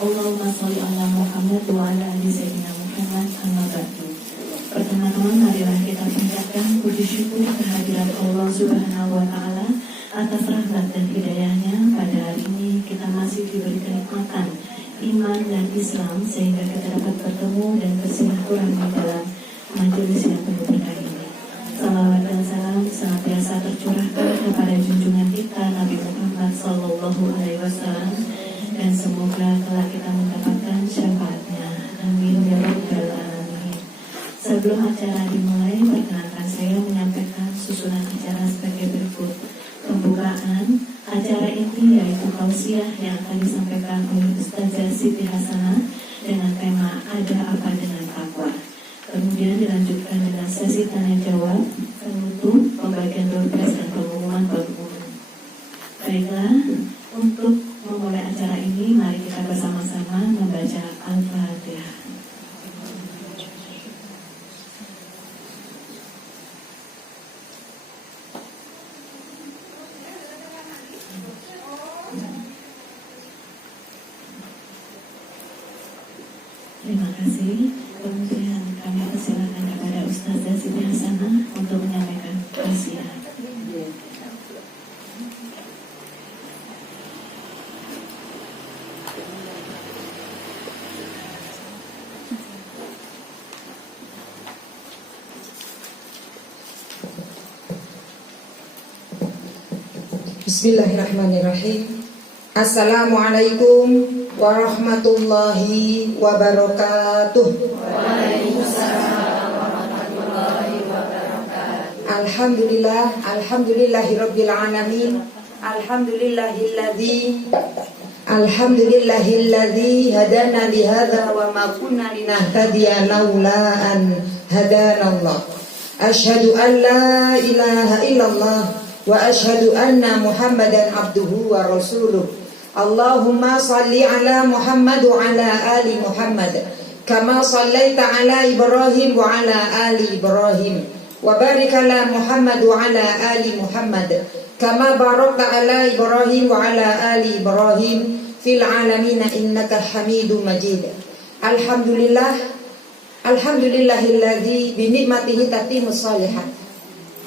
Allahumma sholli ala Muhammad wa ala ali sayyidina Muhammad amma ba'du. Pertama-tama marilah kita panjatkan puji syukur kehadirat Allah Subhanahu wa taala atas rahmat dan hidayahnya. Pada hari ini kita masih diberi kenikmatan iman dan Islam sehingga kita dapat bertemu dan bersilaturahmi dalam majelis yang penuh berkah ini. Salawat dan salam senantiasa tercurahkan kepada junjungan kita Nabi Muhammad SAW, dan semoga kelak kita mendapatkan syafaatnya. Amin ya rabbal alamin. Sebelum acara dimulai, perkenankan saya menyampaikan susunan acara sebagai berikut. Pembukaan acara ini yaitu tausiah yang akan disampaikan oleh Ustazah Siti Hasanah dengan tema Ada Apa Dengan Takwa. Kemudian dilanjutkan dengan sesi tanya jawab, penutup, pembagian doorpress dan pengumuman pengumuman. Baiklah, untuk memulai acara ini, mari kita bersama-sama membaca Al-Fatihah. Terima kasih. Kemudian kami persilakan kepada Ustazah Siti Hasanah untuk menyampaikan tausiah. Bismillahirrahmanirrahim. Assalamualaikum warahmatullahi wabarakatuh. Waalaikumsalam warahmatullahi wabarakatuh. Alhamdulillahirabbil alamin. Alhamdulillahilladzi hadana li hadza wa ma kunna linahtadiya laula an hadanallah. Asyhadu an la ilaha illallah wa asyhadu anna Muhammadan abduhu wa rasuluh. Allahumma salli ala Muhammad wa ala ali Muhammad kama sallaita ala Ibrahim wa ala ali Ibrahim wa barik ala Muhammad wa ala ali Muhammad kama barakta ala Ibrahim wa ala ali Ibrahim fil alamin innaka Hamidum Majid. Alhamdulillahilladzi bi ni'matihi tatimmus shalihat.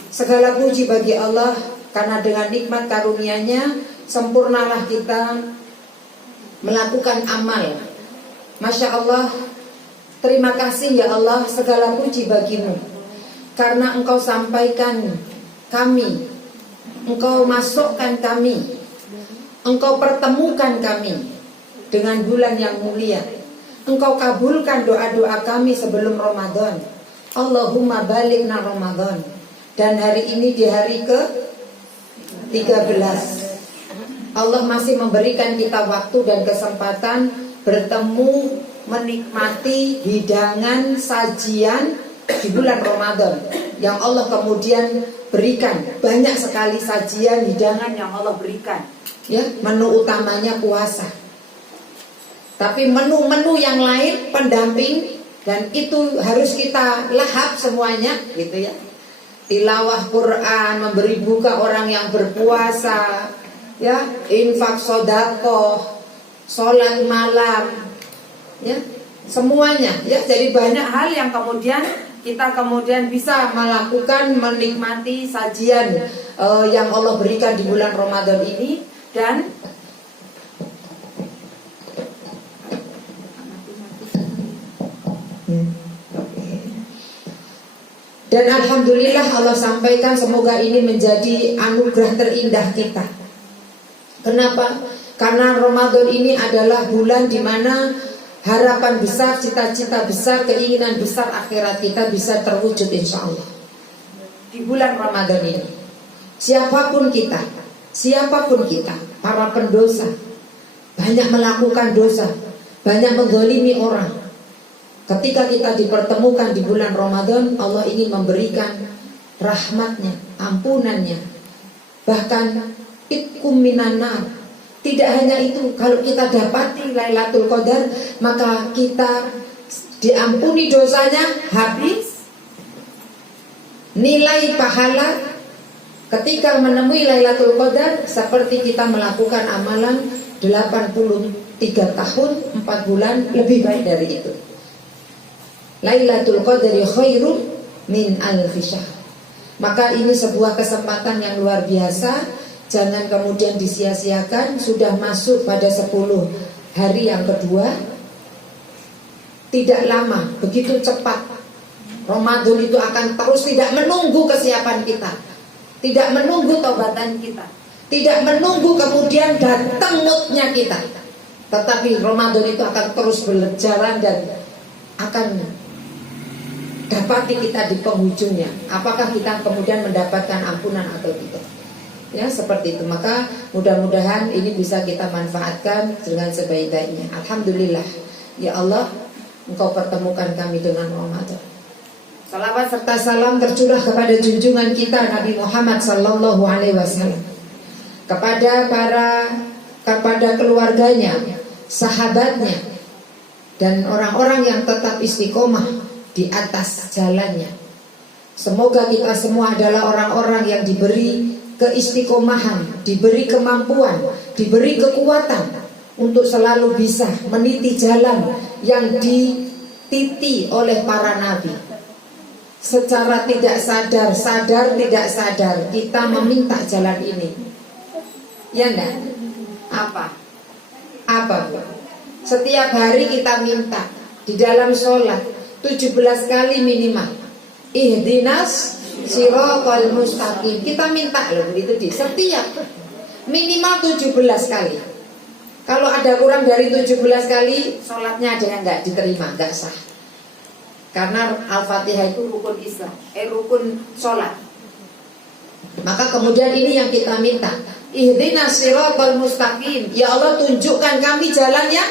Segala puji bagi Allah karena dengan nikmat karunia-Nya sempurnalah kita melakukan amal. Masya Allah, terima kasih ya Allah, segala puji bagimu karena Engkau sampaikan kami, Engkau masukkan kami, Engkau pertemukan kami dengan bulan yang mulia. Engkau kabulkan doa-doa kami sebelum Ramadan. Allahumma balighna Ramadan. Dan hari ini di hari ke-13 Allah masih memberikan kita waktu dan kesempatan bertemu, menikmati hidangan sajian di bulan Ramadan yang Allah kemudian berikan. Banyak sekali sajian hidangan yang Allah berikan, ya, menu utamanya puasa. Tapi menu-menu yang lain pendamping, dan itu harus kita lahap semuanya, gitu ya. Tilawah Quran, memberi buka orang yang berpuasa, ya, infak sedekah, sholat malam, ya, semuanya, ya. Jadi banyak hal yang kemudian kita bisa melakukan, menikmati sajian yang Allah berikan di bulan Ramadan ini. Dan alhamdulillah Allah sampaikan semoga ini menjadi anugerah terindah kita. Kenapa? Karena Ramadan ini adalah bulan di mana harapan besar, cita-cita besar, keinginan besar akhirat kita bisa terwujud insya Allah. Di bulan Ramadan ini, siapapun kita, para pendosa, banyak melakukan dosa, banyak menzalimi orang. Ketika kita dipertemukan di bulan Ramadan, Allah ingin memberikan rahmatnya, ampunannya, bahkan itkum minan nar. Tidak hanya itu, kalau kita dapati Lailatul Qadar, maka kita diampuni dosanya habis. Nilai pahala ketika menemui Lailatul Qadar seperti kita melakukan amalan 83 3 tahun 4 bulan lebih baik dari itu. Lailatul Qadri khairun min alfi syahr. Maka ini sebuah kesempatan yang luar biasa. Jangan kemudian disia-siakan. Sudah masuk pada 10 hari yang kedua. Tidak lama, begitu cepat Ramadan itu akan terus, tidak menunggu kesiapan kita, tidak menunggu taubatan kita, tidak menunggu kemudian datang moodnya kita. Tetapi Ramadan itu akan terus berjalan dan akan dapati kita di penghujungnya. Apakah kita kemudian mendapatkan ampunan atau tidak? Ya, seperti itu. Maka mudah-mudahan ini bisa kita manfaatkan dengan sebaik-baiknya. Alhamdulillah. Ya Allah, Engkau pertemukan kami dengan Ramadan. Salawat serta salam tercurah kepada junjungan kita Nabi Muhammad sallallahu alaihi wasallam, kepada keluarganya, sahabatnya, dan orang-orang yang tetap istiqomah di atas jalannya. Semoga kita semua adalah orang-orang yang diberi keistiqomahan, diberi kemampuan, diberi kekuatan untuk selalu bisa meniti jalan yang dititi oleh para nabi. Secara tidak sadar, sadar tidak sadar, kita meminta jalan ini. Ya enggak? Apa? Setiap hari kita minta di dalam sholat 17 kali minimal. Ihdinas siratal mustaqim. Kita minta loh begitu di setiap minimal 17 kali. Kalau ada kurang dari 17 kali, sholatnya ada yang nggak diterima, nggak sah. Karena Al-Fatihah itu rukun Islam, rukun sholat. Maka kemudian ini yang kita minta. Ihdinas siratal mustaqim. Ya Allah, tunjukkan kami jalan yang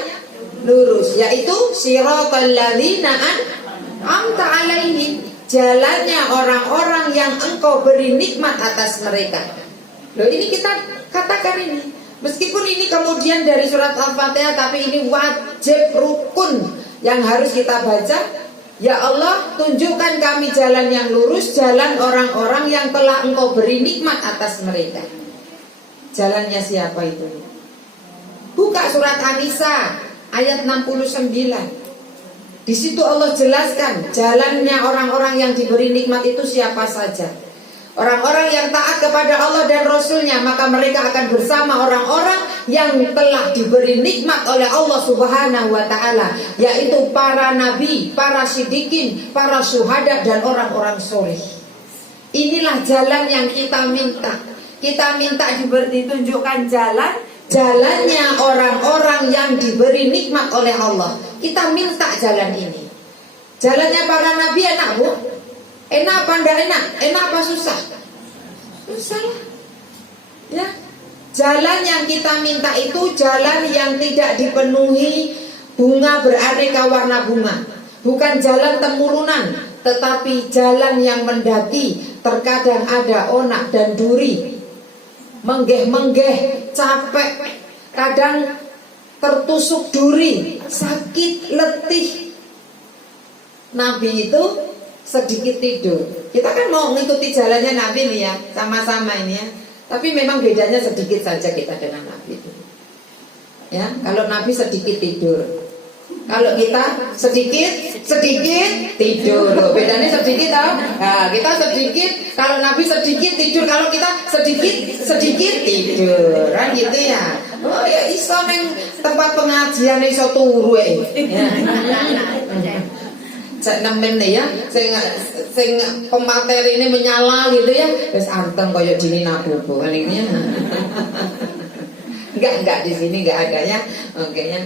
lurus, yaitu siratal ladzina an'amta alaihim, jalannya orang-orang yang Engkau beri nikmat atas mereka. Loh, ini kita katakan ini. Meskipun ini kemudian dari surat Al-Fatihah, tapi ini wajib rukun yang harus kita baca. Ya Allah, tunjukkan kami jalan yang lurus, jalan orang-orang yang telah Engkau beri nikmat atas mereka. Jalannya siapa itu? Buka surat An-Nisa ayat 69. Di situ Allah jelaskan jalannya orang-orang yang diberi nikmat itu siapa saja. Orang-orang yang taat kepada Allah dan Rasulnya, maka mereka akan bersama orang-orang yang telah diberi nikmat oleh Allah Subhanahu wa ta'ala, yaitu para nabi, para siddiqin, para syuhada, dan orang-orang soleh. Inilah jalan yang kita minta. Kita minta ditunjukkan jalannya orang-orang yang diberi nikmat oleh Allah. Kita minta jalan ini. Jalannya para nabi enak, Bu? Enak apa enggak enak? Enak apa susah? Susah. Ya. Jalan yang kita minta itu jalan yang tidak dipenuhi bunga beraneka warna bunga. Bukan jalan temurunan, tetapi jalan yang mendaki. Terkadang ada onak dan duri, menggeh-menggeh, capek, kadang tertusuk duri, sakit, letih. Nabi itu sedikit tidur. Kita kan mau mengikuti jalannya Nabi nih ya, sama-sama ini ya. Tapi memang bedanya sedikit saja kita dengan Nabi itu. Ya, kalau Nabi sedikit tidur, kalau kita sedikit tidur. Bedanya sedikit tau? Nah, kita sedikit, kalau Nabi sedikit tidur, kalau kita sedikit tidur. Kan gitu ya. Oh ya, iso neng tempat pengajian iso turu ya. Cek nemen ya, sing pemateri ini menyala gitu ya, wis anteng koyo dini nabubu ini ya. Enggak di sini enggak ada ya. Oke ya.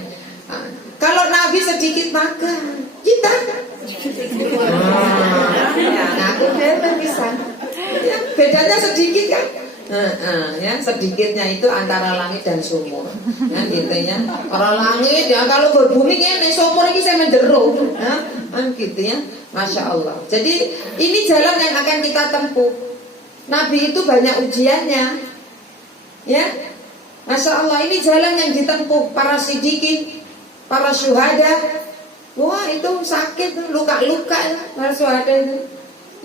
Kalau Nabi sedikit makan, kita aku hebat bisa. Ya, bedanya sedikit kan? Ya, sedikitnya itu antara langit dan sumur. Ya, gitu ya. Orang langit ya kalau berbumi ini sumur ini saya menjeruh. Ya, kan gitu ya. Masya Allah. Jadi ini jalan yang akan kita tempuh. Nabi itu banyak ujiannya. Ya, Masya Allah, ini jalan yang ditempuh para siddiqin, para syuhada. Wah, itu sakit, luka-luka ya, para syuhada itu.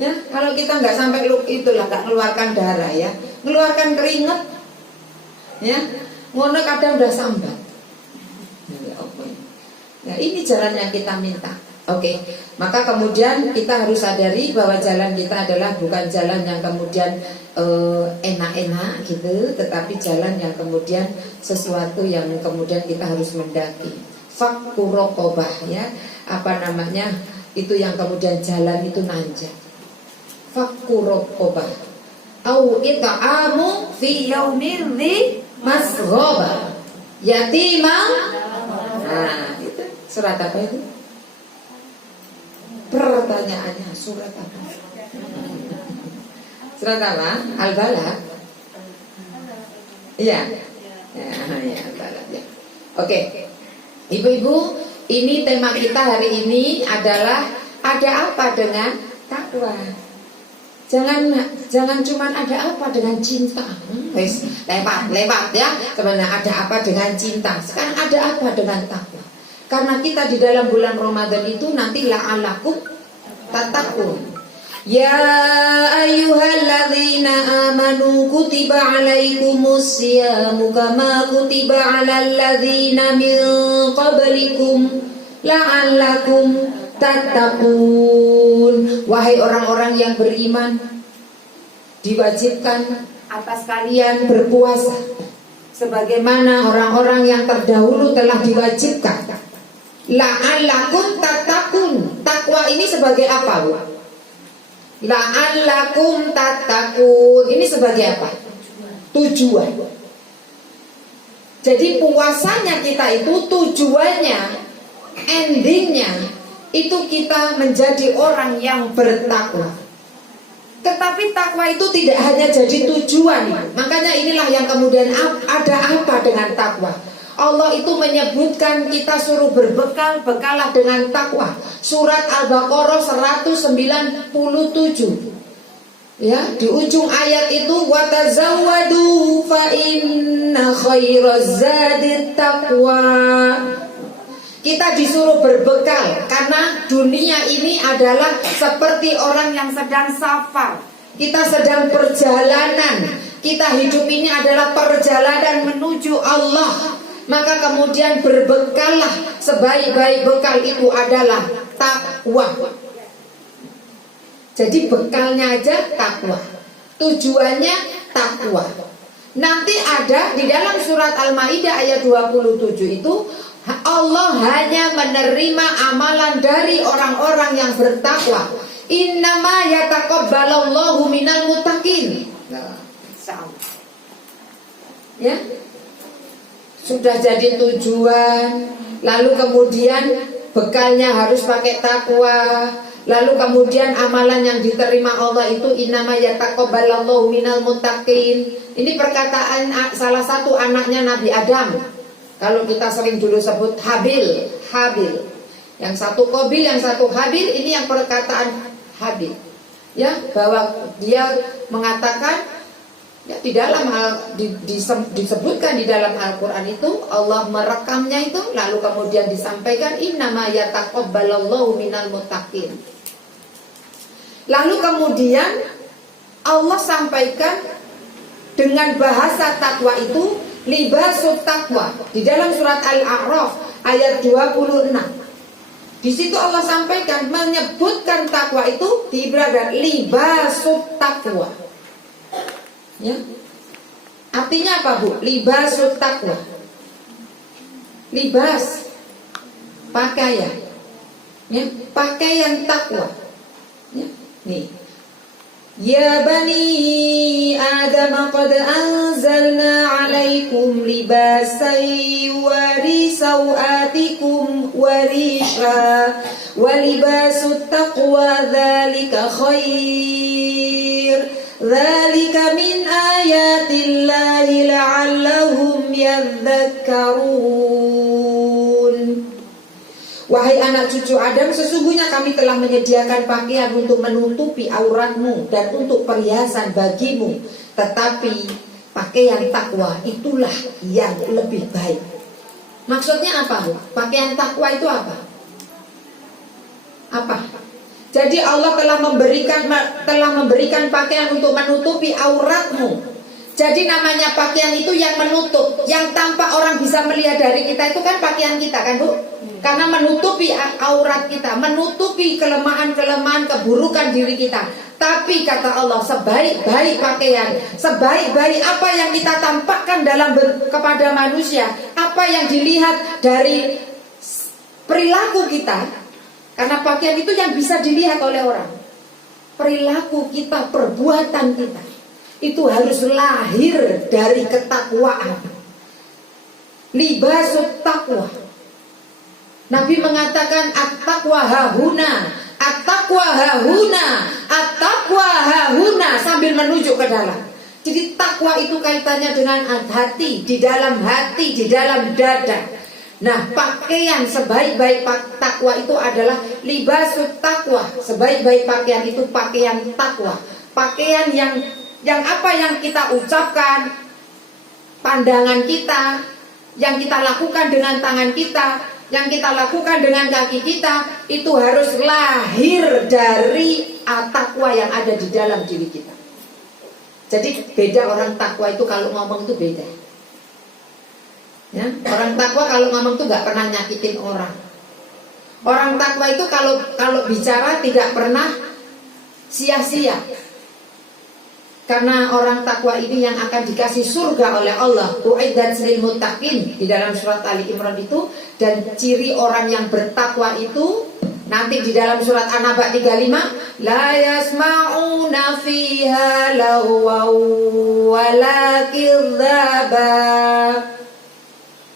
Ya, kalau kita nggak sampai itulah, nggak keluarkan darah ya, ngeluarkan keringat, ya, ngono kadang udah sambat. Nah, ini jalan yang kita minta. Oke, maka kemudian kita harus sadari bahwa jalan kita adalah bukan jalan yang kemudian enak-enak gitu, tetapi jalan yang kemudian sesuatu yang kemudian kita harus mendaki. Fakku rokobah, ya, apa namanya, itu yang kemudian jalan itu nanjak. Fakku rokobah, au ita'amu fi yaumil dhi masghaba yatimah. Nah, itu surat apa itu? Pertanyaannya surat apa? Surat apa? Al-Balad. Iya. Ya, Al-Balad ya. Oke. Ibu-ibu, ini tema kita hari ini adalah ada apa dengan takwa. Jangan cuman ada apa dengan cinta. Wes, lewat ya. Sebenarnya ada apa dengan cinta. Sekarang ada apa dengan takwa. Karena kita di dalam bulan Ramadan itu nanti la'alakum tattaqun. Ya ayyuhalladzina amanu kutiba alaikumus siyamu kama kutiba alal ladzina min qablikum la'allakum tattaqun. Wahai orang-orang yang beriman, diwajibkan atas kalian berpuasa sebagaimana orang-orang yang terdahulu telah diwajibkan. La'allakum tattaqun. Takwa ini sebagai apa, Bu? La'allakum tattaqun. Ini sebagai apa? Tujuan. Jadi puasanya kita itu tujuannya, endingnya itu kita menjadi orang yang bertakwa. Tetapi takwa itu tidak hanya jadi tujuan. Makanya inilah yang kemudian ada apa dengan takwa. Allah itu menyebutkan kita suruh berbekalah dengan takwa. Surat Al-Baqarah 197. Ya, di ujung ayat itu watazawwadu fa inna khairaz zadit taqwa. Kita disuruh berbekal karena dunia ini adalah seperti orang yang sedang safar. Kita sedang perjalanan. Kita hidup ini adalah perjalanan menuju Allah. Maka kemudian berbekallah, sebaik-baik bekal itu adalah takwa. Jadi bekalnya aja takwa, tujuannya takwa. Nanti ada di dalam surat Al-Maidah ayat 27 itu Allah hanya menerima amalan dari orang-orang yang bertakwa. Innama yataqabbalallahu minal muttaqin. Ya, sudah jadi tujuan, lalu kemudian bekalnya harus pakai takwa, lalu kemudian amalan yang diterima Allah itu innama yataqabbalallahu minal muttaqin. Ini perkataan salah satu anaknya Nabi Adam. Kalau kita sering dulu sebut Habil. Yang satu Qabil, yang satu Habil, ini yang perkataan Habil. Ya, bahwa dia mengatakan ya, di dalam disebutkan di dalam Al-Quran itu Allah merekamnya itu, lalu kemudian disampaikan innama yataqabbalallahu minal muttaqin. Lalu kemudian Allah sampaikan dengan bahasa takwa itu libasut takwa di dalam surat Al-A'raf ayat 26. Di situ Allah sampaikan menyebutkan takwa itu diibaratkan libasut takwa. Ya. Artinya apa, Bu? Libasut takwa. Libas, pakaian. Ya, pakaian takwa. Ya. Nih. Ya bani Adam qad anzalna 'alaikum libasan yuwari sawatikum warisha wa libasut taqwa dzalika khair. Dzalika min ayatillahi la'allahum yadhakkarun. Wahai anak cucu Adam, sesungguhnya kami telah menyediakan pakaian untuk menutupi auratmu dan untuk perhiasan bagimu. Tetapi pakaian takwa itulah yang lebih baik. Maksudnya apa, Bu? Pakaian takwa itu apa? Apa? Jadi Allah telah memberikan pakaian untuk menutupi auratmu. Jadi namanya pakaian itu yang menutup, yang tanpa orang bisa melihat dari kita itu kan pakaian kita kan, Bu? Karena menutupi aurat kita, menutupi kelemahan-kelemahan, keburukan diri kita. Tapi kata Allah, sebaik-baik pakaian, sebaik-baik apa yang kita tampakkan kepada manusia, apa yang dilihat dari perilaku kita. Karena pakaian itu yang bisa dilihat oleh orang. Perilaku kita, perbuatan kita, itu harus lahir dari ketakwaan. Libasut taqwa. Nabi mengatakan at-taqwa hahuna, at-taqwa hahuna, at-taqwa hahuna, sambil menuju ke dalam. Jadi takwa itu kaitannya dengan hati, di dalam dada. Nah, pakaian sebaik-baik takwa itu adalah libasut takwa. Sebaik-baik pakaian itu pakaian takwa. Pakaian yang apa yang kita ucapkan, pandangan kita, yang kita lakukan dengan tangan kita, yang kita lakukan dengan kaki kita, itu harus lahir dari takwa yang ada di dalam diri kita. Jadi beda orang takwa itu kalau ngomong itu beda. Ya, orang takwa kalau ngomong itu gak pernah nyakitin orang. Orang takwa itu kalau bicara tidak pernah sia-sia. Karena orang takwa ini yang akan dikasih surga oleh Allah. Uiddat lil muttaqin di dalam surat Ali Imran itu. Dan ciri orang yang bertakwa itu nanti di dalam surat An-Naba 35, la yasma'una fiha lagwaw wala kidzaba.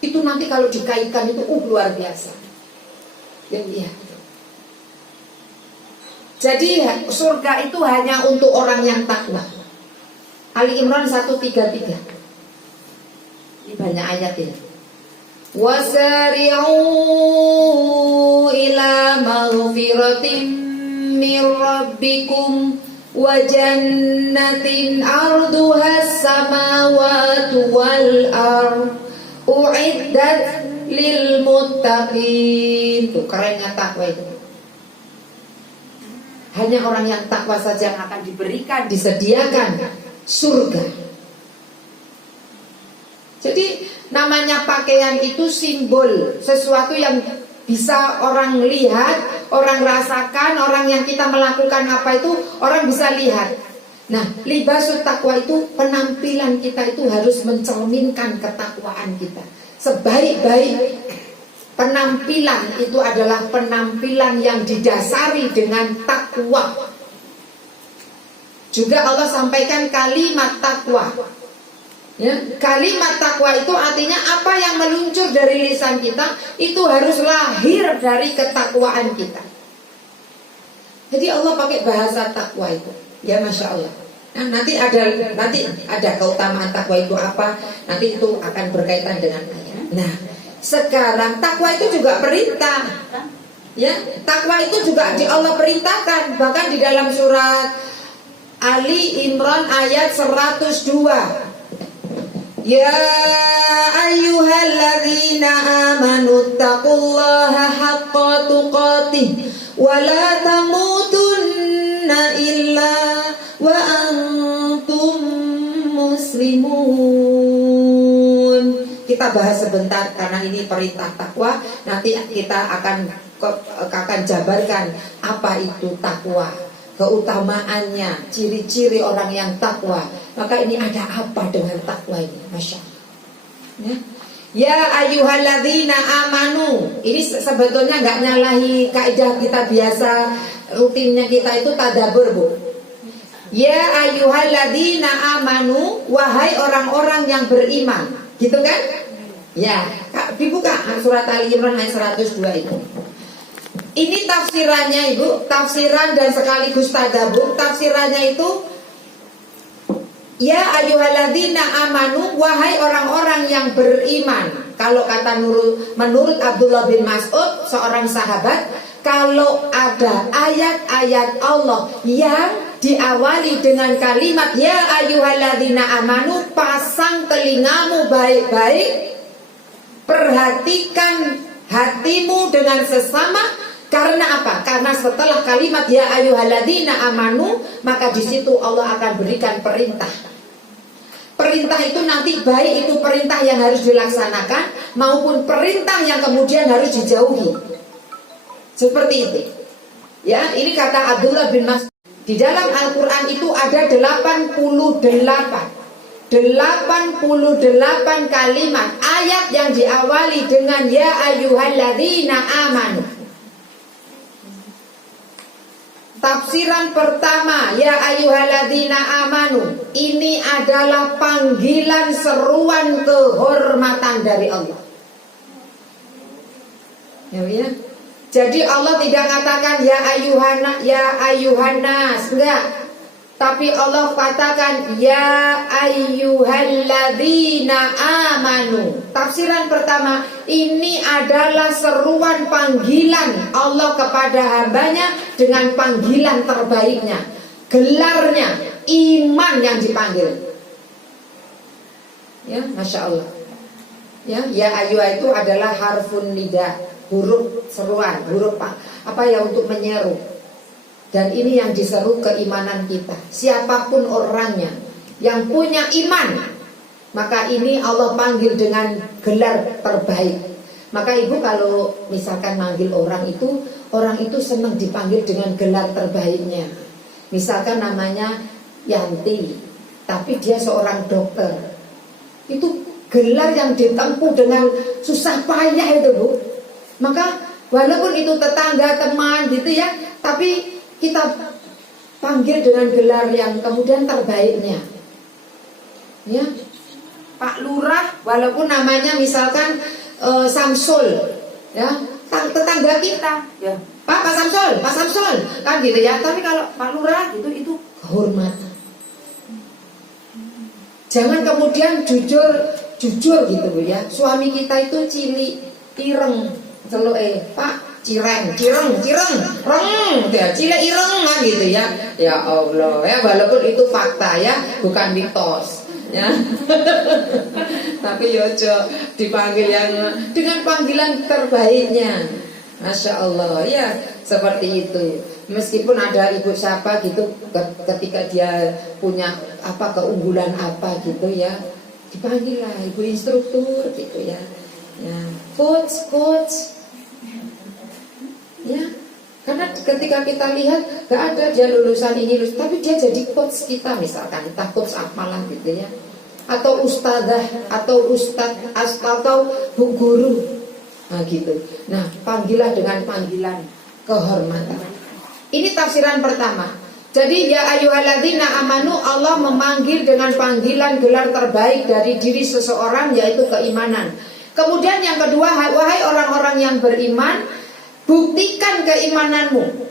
Itu nanti kalau dikaitkan itu luar biasa. Ya, iya. Jadi surga itu hanya untuk orang yang takwa. Ali Imran 133. Ini banyak ayat ini. Wasari'u ila maghfiratin min rabbikum wa jannatin arduhas samawati wal ardh uiddat lil muttaqin. Tuh kerennya takwa itu. Hanya orang yang takwa saja yang akan diberikan, disediakan surga. Jadi namanya pakaian itu simbol sesuatu yang bisa orang lihat, orang rasakan, orang yang kita melakukan apa itu orang bisa lihat. Nah, libasut takwa itu penampilan kita itu harus mencerminkan ketakwaan kita. Sebaik-baik penampilan itu adalah penampilan yang didasari dengan takwa. Juga Allah sampaikan kalimat takwa. Ya, kalimat takwa itu artinya apa yang meluncur dari lisan kita itu harus lahir dari ketakwaan kita. Jadi Allah pakai bahasa takwa itu. Ya, Masya Allah. Nah, nanti ada keutamaan takwa itu apa? Nanti itu akan berkaitan dengan ayat. Nah, sekarang takwa itu juga perintah. Ya, takwa itu juga Allah perintahkan. Bahkan di dalam surat Ali Imran ayat 102. Ya ayyuhalladzina amanu taqullaha haqqa tuqatih wa la tamutunna illa wa antum muslimun. Kita bahas sebentar karena ini perintah takwa. Nanti kita akan jabarkan apa itu takwa, keutamaannya, ciri-ciri orang yang takwa. Maka ini ada apa dengan takwa ini? Masya Allah. Ya ayyuhalladzina amanu. Ini sebetulnya nggak nyalahi kaidah kita biasa, rutinnya kita itu tadabbur, Bu. Ya ayyuhalladzina amanu, wahai orang-orang yang beriman. Gitu kan? Ya, dibuka surat Ali Imran ayat 102 itu. Ini tafsirannya, Ibu, tafsiran dan sekaligus tadabbur. Tafsirannya itu ya ayyuhalladzina amanu, wahai orang-orang yang beriman. Kalau kata menurut Abdullah bin Mas'ud, seorang sahabat, kalau ada ayat-ayat Allah yang diawali dengan kalimat ya ayyuhalladzina amanu, pasang telingamu baik-baik, perhatikan hatimu dengan sesama. Karena apa? Karena setelah kalimat ya ayyuhalladzina amanu, maka di situ Allah akan berikan perintah perintah itu nanti baik itu perintah yang harus dilaksanakan maupun perintah yang kemudian harus dijauhi. Seperti itu. Ya, ini kata Abdullah bin Mas'ud. Di dalam Al-Quran itu ada 88 kalimat ayat yang diawali dengan ya ayyuhalladzina amanu. Tafsiran pertama, ya ayyuhalladzina amanu, ini adalah panggilan seruan kehormatan dari Allah. Ya. Jadi Allah tidak katakan ya ayyuhannas, enggak. Tapi Allah katakan ya ayyuhalladzina amanu. Tafsiran pertama, ini adalah seruan panggilan Allah kepada hambanya dengan panggilan terbaiknya, gelarnya iman yang dipanggil. Ya, Masya Allah. Ya ayyuha itu adalah harfun nida, huruf seruan, huruf apa ya, untuk menyeru. Dan ini yang diseru keimanan kita. Siapapun orangnya yang punya iman, maka ini Allah panggil dengan gelar terbaik. Maka ibu kalau misalkan manggil orang itu senang dipanggil dengan gelar terbaiknya. Misalkan namanya Yanti, tapi dia seorang dokter. Itu gelar yang ditempuh dengan susah payah itu, Bu. Maka walaupun itu tetangga, teman gitu ya, tapi kita panggil dengan gelar yang kemudian terbaiknya. Ya, Pak Lurah, walaupun namanya misalkan Samsul, ya, tetangga kita, ya, Pak Samsul, kan gitu ya. Tapi kalau Pak Lurah itu kehormatan. Jangan kemudian jujur gitu ya. Suami kita itu cili, ireng, Pak cireng, reng, ya, cile ireng kan gitu ya. Ya Allah, ya, walaupun itu fakta ya, bukan mitos, ya. Tapi yojo dipanggil yang dengan panggilan terbaiknya. Masya Allah, ya, seperti itu. Meskipun ada ibu siapa gitu, ketika dia punya keunggulan gitu ya, dipanggil lah ibu instruktur gitu ya. Ya, coach. Ya, karena ketika kita lihat gak ada dia lulusan ini, tapi dia jadi coach kita misalkan, entah coach apalah gitu ya, atau ustadzah, atau ustadz, atau bu guru, nah gitu. Nah, panggilah dengan panggilan kehormatan. Ini tafsiran pertama. Jadi ya ayyuhalladzina amanu, Allah memanggil dengan panggilan gelar terbaik dari diri seseorang, yaitu keimanan. Kemudian yang kedua, wahai orang-orang yang beriman, buktikan keimananmu.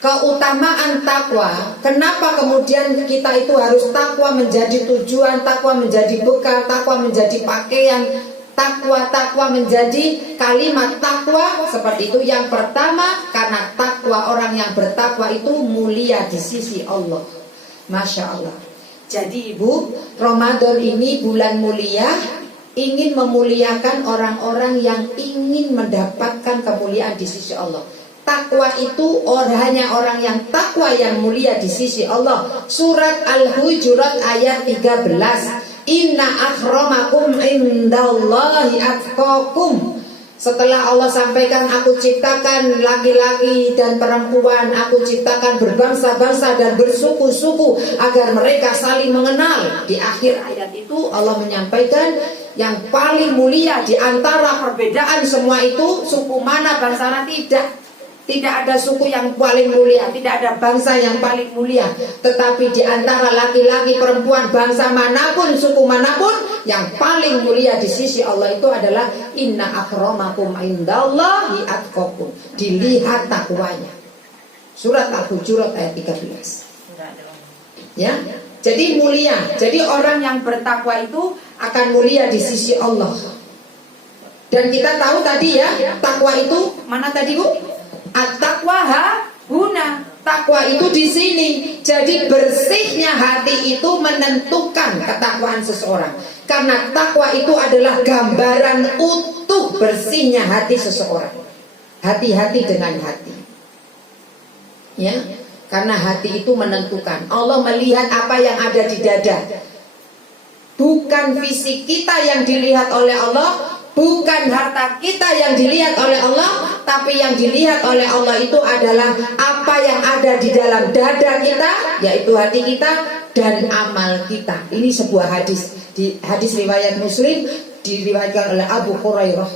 keutamaan takwa. Kenapa kemudian kita itu harus takwa menjadi tujuan, takwa menjadi bekal, takwa menjadi pakaian, takwa menjadi kalimat takwa seperti itu. Yang pertama, karena takwa, orang yang bertakwa itu mulia di sisi Allah. Masya Allah. Jadi Ibu, Ramadan ini bulan mulia, ingin memuliakan orang-orang yang ingin mendapatkan kemuliaan di sisi Allah. Takwa itu hanya orang yang takwa yang mulia di sisi Allah. Surat Al-Hujurat ayat 13. Inna akramakum indallahi atqakum. Setelah Allah sampaikan, aku ciptakan laki-laki dan perempuan, aku ciptakan berbangsa-bangsa dan bersuku-suku agar mereka saling mengenal. Di akhir ayat itu Allah menyampaikan yang paling mulia di antara perbedaan semua itu suku mana, bangsa mana, tidak. Tidak ada suku yang paling mulia, tidak ada bangsa yang paling mulia. Tetapi di antara laki-laki, perempuan, bangsa manapun, suku manapun, yang paling mulia di sisi Allah itu adalah inna akramakum indallahi atqakum. Dilihat takwanya. Surat Al-Hujurat ayat 13. Ya, jadi mulia. Jadi orang yang bertakwa itu akan mulia di sisi Allah. Dan kita tahu tadi ya, takwa itu mana tadi Bu? At-taqwa huna. Takwa itu di sini. Jadi bersihnya hati itu menentukan ketakwaan seseorang. Karena takwa itu adalah gambaran utuh bersihnya hati seseorang. Hati-hati dengan hati. Ya, karena hati itu menentukan. Allah melihat apa yang ada di dada. Bukan fisik kita yang dilihat oleh Allah, bukan harta kita yang dilihat oleh Allah, tapi yang dilihat oleh Allah itu adalah apa yang ada di dalam dada kita, yaitu hati kita dan amal kita. Ini sebuah hadis, di hadis riwayat Muslim, diriwayatkan oleh Abu Hurairah.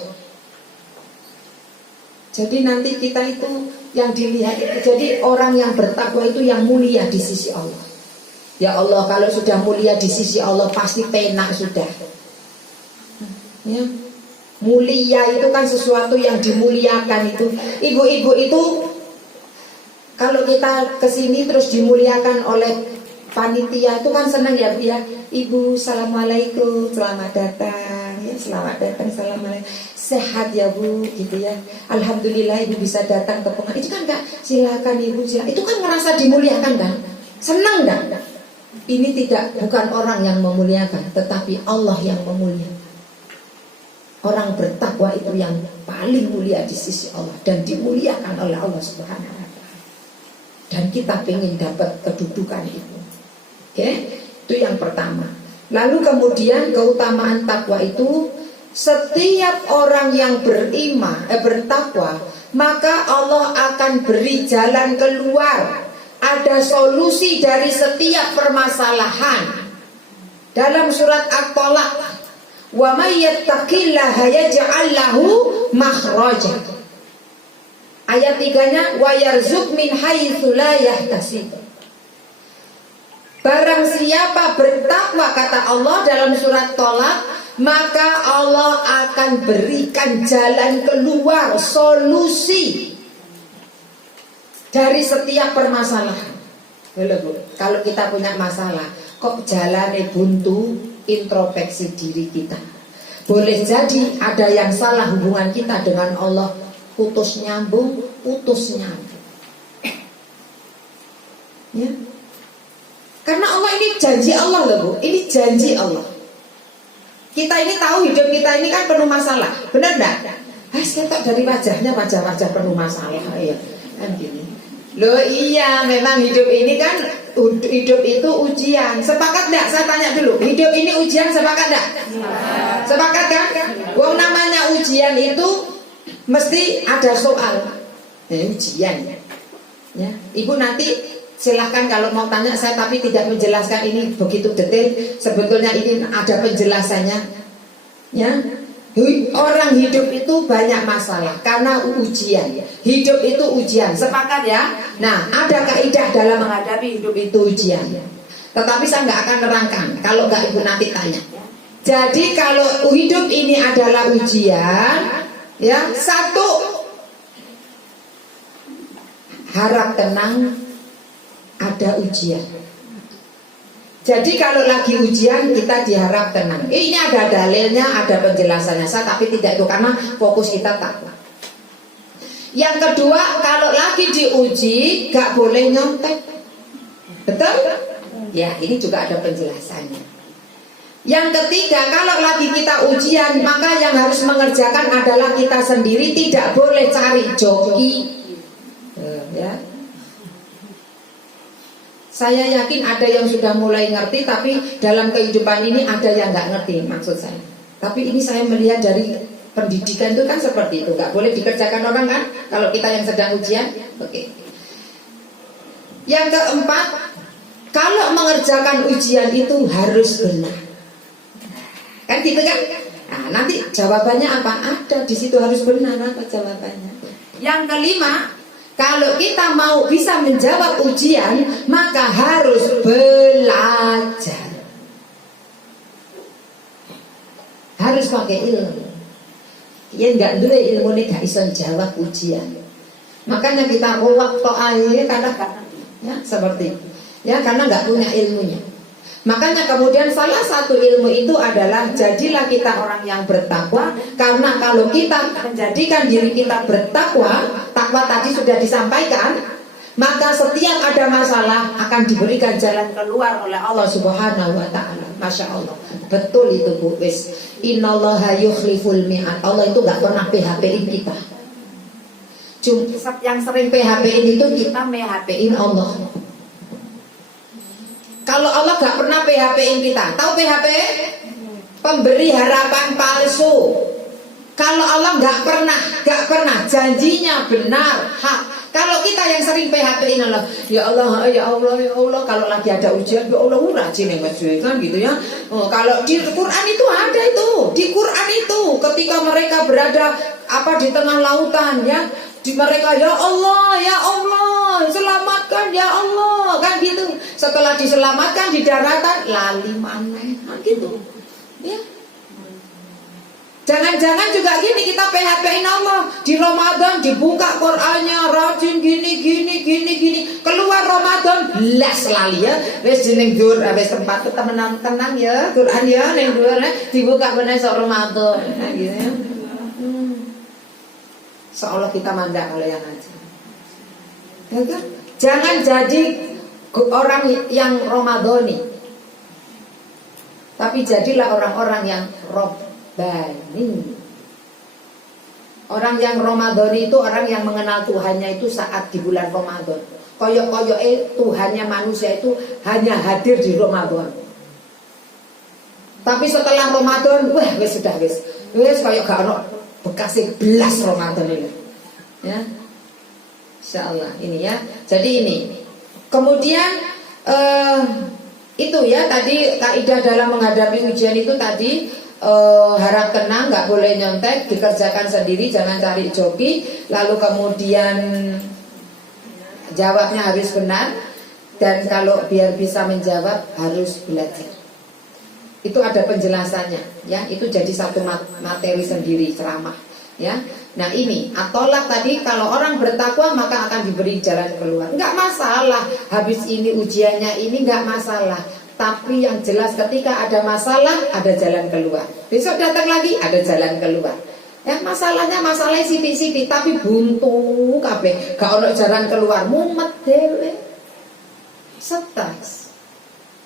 Jadi nanti kita itu yang dilihat itu, jadi orang yang bertakwa itu yang mulia di sisi Allah. Ya Allah, kalau sudah mulia di sisi Allah pasti penak sudah. Ya. Mulia itu kan sesuatu yang dimuliakan itu. Ibu-ibu itu kalau kita kesini terus dimuliakan oleh panitia itu kan senang ya Bu ya. Ibu, assalamualaikum, selamat datang ya, selamat datang, assalamualaikum, sehat ya Bu gitu ya. Alhamdulillah Ibu bisa datang ke pengajian. Itu kan enggak, silakan Ibu silakan. Itu kan merasa dimuliakan kan? Senang kan? Ini bukan orang yang memuliakan, tetapi Allah yang memuliakan. Orang bertakwa itu yang paling mulia di sisi Allah dan dimuliakan oleh Allah Subhanahu wa taala. Dan kita ingin dapat kedudukan itu. Oke? Itu yang pertama. Lalu kemudian keutamaan takwa itu, setiap orang yang bertakwa, maka Allah akan beri jalan keluar. Ada solusi dari setiap permasalahan. Dalam surat At-Talaq, wa may yattaqillaha yaj'al lahu makhraja. Ayat 3-nya wa yarzuq min haitsu la yahtasib. Barang siapa bertakwa, kata Allah dalam surat Tolak, maka Allah akan berikan jalan keluar, solusi dari setiap permasalahan. Kalau kita punya masalah, kok jalannya buntu, introspeksi diri kita. Boleh jadi ada yang salah hubungan kita dengan Allah, putus nyambung. Ya. Karena Allah ini janji Allah loh Bu, ini janji Allah. Kita ini tahu hidup kita ini kan penuh masalah, benar enggak? Kita dari wajahnya wajah-wajah penuh masalah, ya kan gini. Loh iya, memang hidup ini kan, hidup itu ujian. Sepakat enggak? Saya tanya dulu, hidup ini ujian, sepakat enggak? Sepakat kan? Wong namanya ujian itu mesti ada soal. Ujian. Ya, Ibu nanti silahkan kalau mau tanya saya, tapi tidak menjelaskan ini begitu detail. Sebetulnya ini ada penjelasannya. Ya. Orang hidup itu banyak masalah karena ujian. Hidup itu ujian, sepakat ya. Nah, ada kaidah dalam menghadapi hidup itu ujian. Tetapi saya nggak akan nerangkan kalau nggak Ibu nanti tanya. Jadi kalau hidup ini adalah ujian, ya, satu, harap tenang, ada ujian. Jadi kalau lagi ujian kita diharap tenang. Ini ada dalilnya, ada penjelasannya. Saya tapi tidak itu karena fokus kita takwa. Yang kedua, kalau lagi diuji gak boleh nyontek. Betul? Ya, ini juga ada penjelasannya. Yang ketiga, kalau lagi kita ujian, maka yang harus mengerjakan adalah kita sendiri, tidak boleh cari joki. Ya. Saya yakin ada yang sudah mulai ngerti, tapi dalam kehidupan ini ada yang nggak ngerti maksud saya. Tapi ini saya melihat dari pendidikan itu kan seperti itu, nggak boleh dikerjakan orang kan? Kalau kita yang sedang ujian, oke. Yang keempat, kalau mengerjakan ujian itu harus benar, kan gitu kan? Nah, nanti jawabannya apa? Ada di situ harus benar apa jawabannya. Yang kelima, kalau kita mau bisa menjawab ujian, maka harus belajar. Harus pakai ilmu. Ya enggak dulu ilmu ini gak bisa jawab ujian. Makanya kita ruwet to'ai karena ya, seperti itu. Ya, karena nggak punya ilmunya. Makanya kemudian salah satu ilmu itu adalah jadilah kita orang yang bertakwa. Karena kalau kita menjadikan diri kita bertakwa, takwa tadi sudah disampaikan, maka setiap ada masalah akan diberikan jalan keluar oleh Allah Subhanahu wa taala. Masya Allah. Betul itu Bu Wis. Innallaha yukhliful mi'ad. Allah itu nggak pernah PHP-in kita. Cuma yang sering PHP-in itu kita PHP-in Allah. Kalau Allah gak pernah PHP-in kita. Tahu PHP? Pemberi harapan palsu. Kalau Allah gak pernah janjinya benar, hak. Kalau kita yang sering PHP-in Allah, ya Allah, ya Allah, ya Allah. Kalau lagi ada ujian, ya Allah, rajin yang kan gitu ya. Oh, kalau di Quran itu ada itu. Di Quran itu ketika mereka berada di tengah lautan ya, di mereka ya Allah, selamatkan ya Allah, kan gitu. Setelah diselamatkan di daratan lali maneh, kan gitu. Ya. Jangan-jangan juga gini kita PHP-in Allah di Ramadan dibuka Qur'annya rajin gini. Keluar Ramadan belas lali ya. Wis jeneng dur wis tempat tenang ya Quran ya ning dhuwur dibuka meneh sok Ramadan. Nah, gitu ya. Seolah kita mandang oleh yang ngaji. Ya kan? Jangan jadi orang yang Ramadhani, tapi jadilah orang-orang yang Rabbani. Orang yang Ramadhani itu orang yang mengenal Tuhannya itu saat di bulan Ramadan. Koyok-koyok Tuhannya manusia itu hanya hadir di Ramadan. Tapi setelah Ramadan, wis koyok gak ono bekas belas Ramadan ini. Ya. Insyaallah ini ya. Jadi ini. Kemudian itu ya tadi kaidah dalam menghadapi ujian itu tadi harap tenang, nggak boleh nyontek, dikerjakan sendiri, jangan cari joki. Lalu kemudian jawabnya harus benar, dan kalau biar bisa menjawab harus belajar. Itu ada penjelasannya, ya. Itu jadi satu materi sendiri ceramah, ya. Nah ini atolak tadi kalau orang bertakwa maka akan diberi jalan keluar. Nggak masalah, habis ini ujiannya ini nggak masalah. Tapi yang jelas ketika ada masalah ada jalan keluar. Besok datang lagi ada jalan keluar. Ya masalahnya sidik-sidik tapi buntu kabeh, gak ono jalan keluar, mumet dhewe. Stres.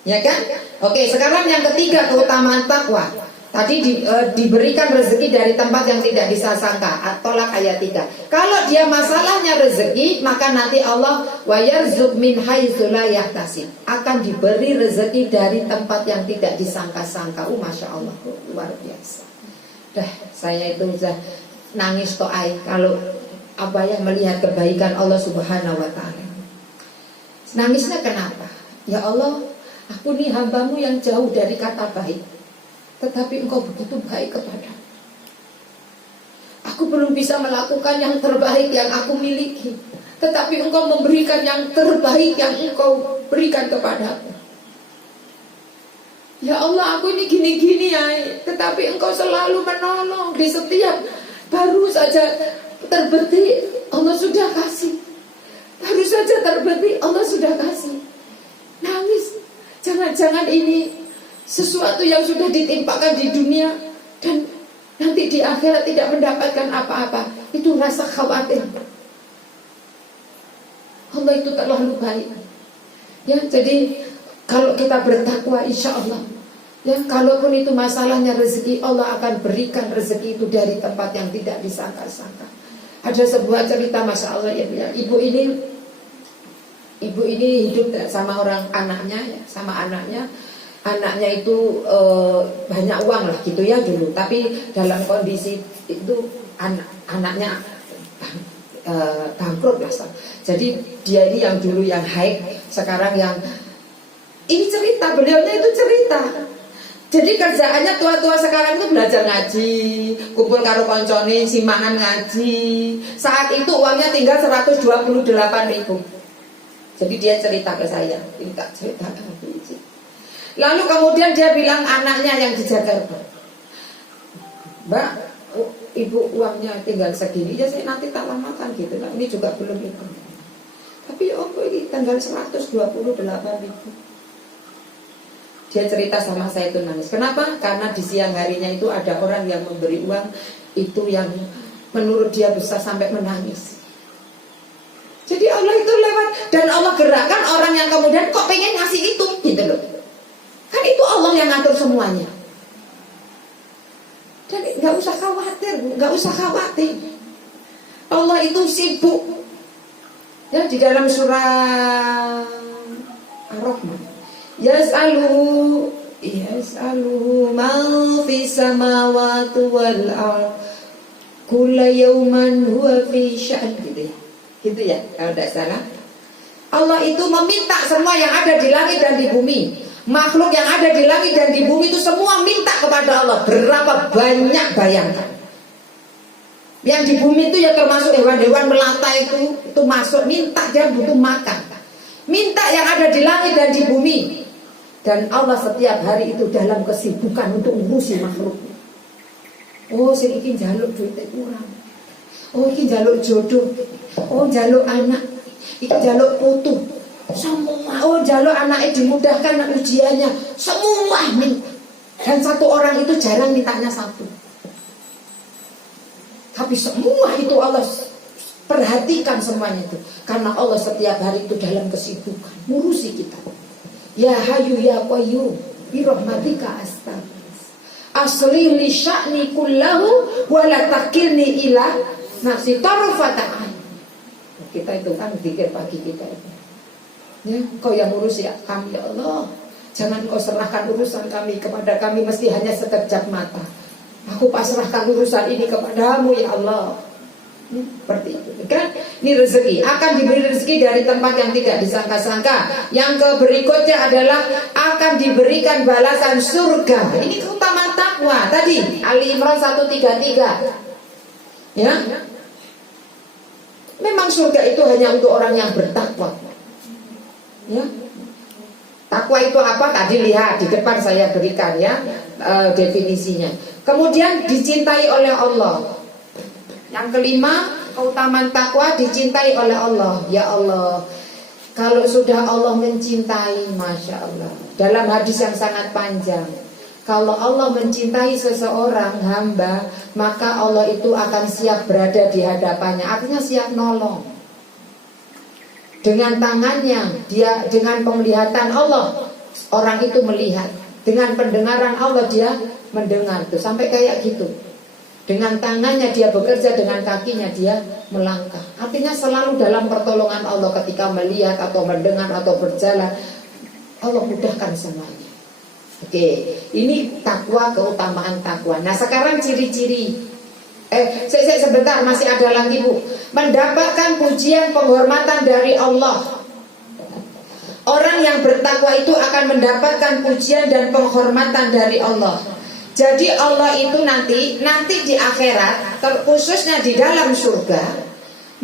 Ya kan? Oke, sekarang yang ketiga keutamaan takwa. Tadi diberikan rezeki dari tempat yang tidak disangka. At-Tolak ayat 3. Kalau dia masalahnya rezeki, maka nanti Allah wa yarzuq min haitsu la yahtasib. Akan diberi rezeki dari tempat yang tidak disangka-sangka. Masya Allah, luar biasa. Saya itu sudah nangis to'ai kalau melihat kebaikan Allah Subhanahu wa ta'ala. Nangisnya kenapa? Ya Allah, aku nih hambamu yang jauh dari kata baik, tetapi engkau begitu baik kepada aku. Aku belum bisa melakukan yang terbaik yang aku miliki, tetapi engkau memberikan yang terbaik yang engkau berikan kepadaku. Ya Allah, aku ini gini-gini ya, tetapi engkau selalu menolong di setiap baru saja terbetik Allah sudah kasih. Baru saja terbeli Allah sudah kasih. Nangis. Jangan-jangan ini sesuatu yang sudah ditimpakan di dunia dan nanti di akhirat tidak mendapatkan apa-apa. Itu rasa khawatir. Allah itu terlalu baik. Ya, jadi kalau kita bertakwa, insya Allah, ya, kalaupun itu masalahnya rezeki, Allah akan berikan rezeki itu dari tempat yang tidak disangka-sangka. Ada sebuah cerita, masya Allah, ya, ibu ini hidup sama anaknya, ya, sama anaknya. Anaknya itu banyak uang lah gitu ya dulu, tapi dalam kondisi itu anaknya bangkrut lah. Jadi dia ini yang dulu yang haid, sekarang yang ini cerita, beliaunya itu cerita. Jadi kerjaannya tua-tua sekarang itu belajar ngaji, kumpul karo koncone, simangan ngaji. Saat itu uangnya tinggal 128.000. Jadi dia cerita ke saya, ini tak cerita ke aku. Lalu kemudian dia bilang anaknya yang di Jakarta, Mbak, ibu uangnya tinggal segini, ya saya nanti tak lamakan gitu. Nah, ini juga belum itu. Tapi ini tinggal 128.000. Dia cerita sama saya itu nangis. Kenapa? Karena di siang harinya itu ada orang yang memberi uang itu yang menurut dia bisa sampai menangis. Jadi Allah itu lewat dan Allah gerakkan orang yang kemudian kok pengen ngasih itu gitu loh. Kan itu Allah yang ngatur semuanya. Dan nggak usah khawatir. Allah itu sibuk. Ya, di dalam surah Ar-Rahman, Yas'aluhu man fis samawati wal ard kulla yawman huwa fi sya'n, gitu ya kalau tidak salah. Allah itu meminta semua yang ada di langit dan di bumi. Makhluk yang ada di langit dan di bumi itu semua minta kepada Allah. Berapa banyak, bayangkan. Yang di bumi itu ya termasuk hewan-hewan melata itu masuk, minta, dia butuh makan. Minta yang ada di langit dan di bumi. Dan Allah setiap hari itu dalam kesibukan untuk ngurusi makhluk. Oh, sing iki njaluk duitnya kurang. Oh, iki njaluk jodoh. Oh, njaluk anak. Iki njaluk putu. Semua, oh jalur anaknya dimudahkan ujiannya, semua minta. Dan satu orang itu jarang mintanya satu, tapi semua itu Allah perhatikan semuanya itu. Karena Allah setiap hari itu dalam kesibukan ngurusi kita. Ya Hayyu ya Qayyum bi rahmatika astaghfir asli li sya'ni kullahu wa la takilni ila nafsi tarfata. Kita itu kan zikir pagi kita itu. Ya, kau yang urus ya kami, ya Allah. Jangan kau serahkan urusan kami kepada kami mesti hanya sekejap mata. Aku pasrahkan urusan ini kepadamu ya Allah. Seperti itu kan. Ini rezeki akan diberi rezeki dari tempat yang tidak disangka-sangka. Yang berikutnya adalah akan diberikan balasan surga. Ini keutamaan takwa tadi Ali Imran 133. Ya, memang surga itu hanya untuk orang yang bertakwa. Ya. Takwa itu apa? Tadi lihat di depan saya berikan ya definisinya. Kemudian dicintai oleh Allah. Yang kelima, keutamaan takwa dicintai oleh Allah. Ya Allah, kalau sudah Allah mencintai, masya Allah. Dalam hadis yang sangat panjang, kalau Allah mencintai seseorang hamba, maka Allah itu akan siap berada di hadapannya. Artinya siap nolong. Dengan tangannya dia, dengan penglihatan Allah orang itu melihat, dengan pendengaran Allah dia mendengar tuh, sampai kayak gitu. Dengan tangannya dia bekerja, dengan kakinya dia melangkah. Artinya selalu dalam pertolongan Allah ketika melihat atau mendengar atau berjalan. Allah mudahkan semuanya. Oke, ini takwa, keutamaan takwa. Nah sekarang ciri-ciri. Sebentar, masih ada lagi Bu. Mendapatkan pujian penghormatan dari Allah. Orang yang bertakwa itu akan mendapatkan pujian dan penghormatan dari Allah. Jadi Allah itu nanti di akhirat, khususnya di dalam surga,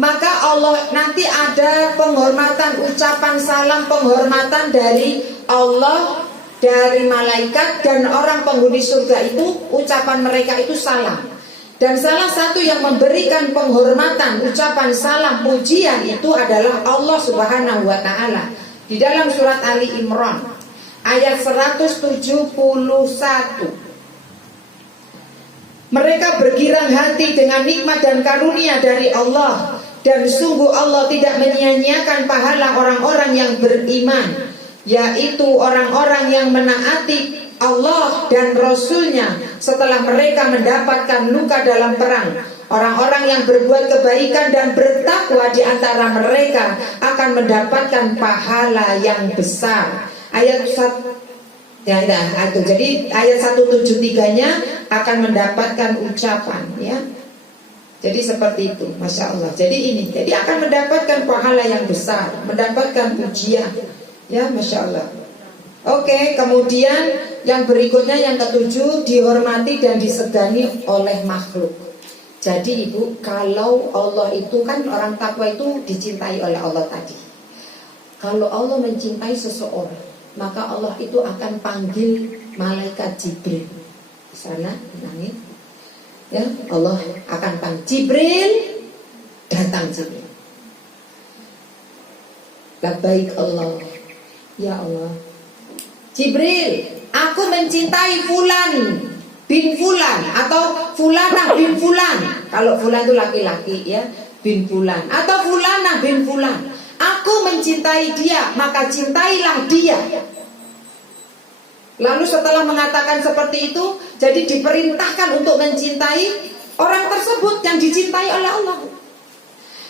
maka Allah nanti ada penghormatan, ucapan salam penghormatan dari Allah, dari malaikat, dan orang penghuni surga itu ucapan mereka itu salam. Dan salah satu yang memberikan penghormatan, ucapan salam, pujian itu adalah Allah Subhanahu wa Ta'ala. Di dalam surat Ali Imran ayat 171, mereka bergirang hati dengan nikmat dan karunia dari Allah, dan sungguh Allah tidak menyia-nyiakan pahala orang-orang yang beriman, yaitu orang-orang yang menaati Allah dan Rasulnya setelah mereka mendapatkan luka dalam perang. Orang-orang yang berbuat kebaikan dan bertakwa di antara mereka akan mendapatkan pahala yang besar. Ayat 1, jadi ayat 173-nya akan mendapatkan ucapan, ya. Jadi seperti itu, Masya Allah. Jadi akan mendapatkan pahala yang besar, mendapatkan pujian, ya, Masya Allah. Oke, kemudian yang berikutnya yang ketujuh, dihormati dan disegani oleh makhluk. Jadi Ibu, kalau Allah itu kan orang takwa itu dicintai oleh Allah tadi. Kalau Allah mencintai seseorang, maka Allah itu akan panggil malaikat Jibril di sana di langit. Ya, Allah akan panggil Jibril, datang Jibril. Labbaik Allah, ya Allah. Jibril, aku mencintai Fulan bin Fulan atau Fulanah bin Fulan. Kalau Fulan itu laki-laki, ya, bin Fulan atau Fulanah bin Fulan. Aku mencintai dia, maka cintailah dia. Lalu setelah mengatakan seperti itu, jadi diperintahkan untuk mencintai orang tersebut yang dicintai oleh Allah.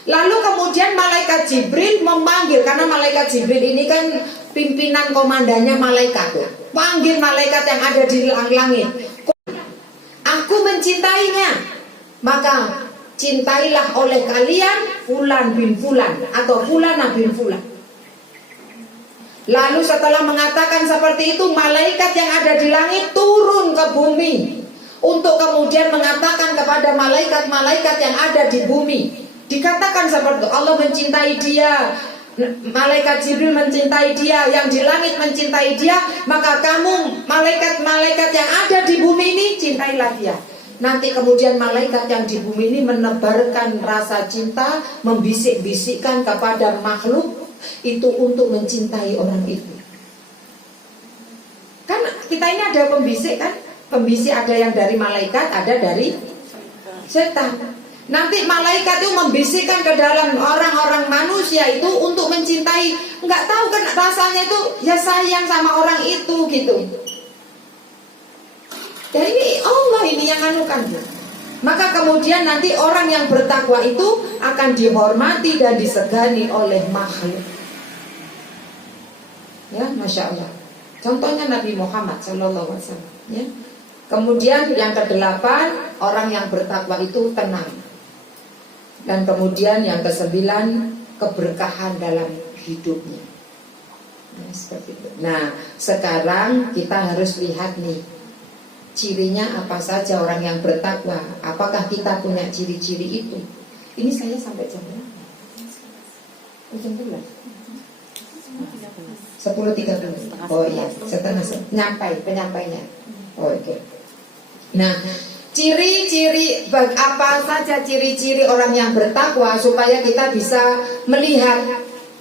Lalu kemudian malaikat Jibril memanggil, karena malaikat Jibril ini kan pimpinan komandannya malaikat. Panggil malaikat yang ada di langit. Aku mencintainya, maka cintailah oleh kalian Fulan bin Fulan atau Fulanah bin Fulan. Lalu setelah mengatakan seperti itu, malaikat yang ada di langit turun ke bumi untuk kemudian mengatakan kepada malaikat-malaikat yang ada di bumi. Dikatakan seperti itu, Allah mencintai dia, malaikat Jibril mencintai dia, yang di langit mencintai dia, maka kamu malaikat-malaikat yang ada di bumi ini cintailah dia. Nanti kemudian malaikat yang di bumi ini menebarkan rasa cinta, membisik-bisikkan kepada makhluk itu untuk mencintai orang itu. Kan kita ini ada pembisik kan? Pembisik ada yang dari malaikat, ada dari setan. Nanti malaikat itu membisikkan ke dalam orang-orang manusia itu untuk mencintai. Nggak tahu kan rasanya itu ya sayang sama orang itu gitu. Ya ini Allah ini yang anukan. Maka kemudian nanti orang yang bertakwa itu akan dihormati dan disegani oleh makhluk. Ya, Masya Allah. Contohnya Nabi Muhammad SAW, ya. Kemudian yang kedelapan, orang yang bertakwa itu tenang. Dan kemudian yang kesembilan, keberkahan dalam hidupnya. Nah, seperti itu. Nah, sekarang kita harus lihat nih, cirinya apa saja orang yang bertakwa. Apakah kita punya ciri-ciri itu? Ini saya sampai jam berapa? Jam 11. 10.30. Oh iya, setengah penyampainya. Oh, oke. Nah, ciri-ciri apa saja ciri-ciri orang yang bertakwa supaya kita bisa melihat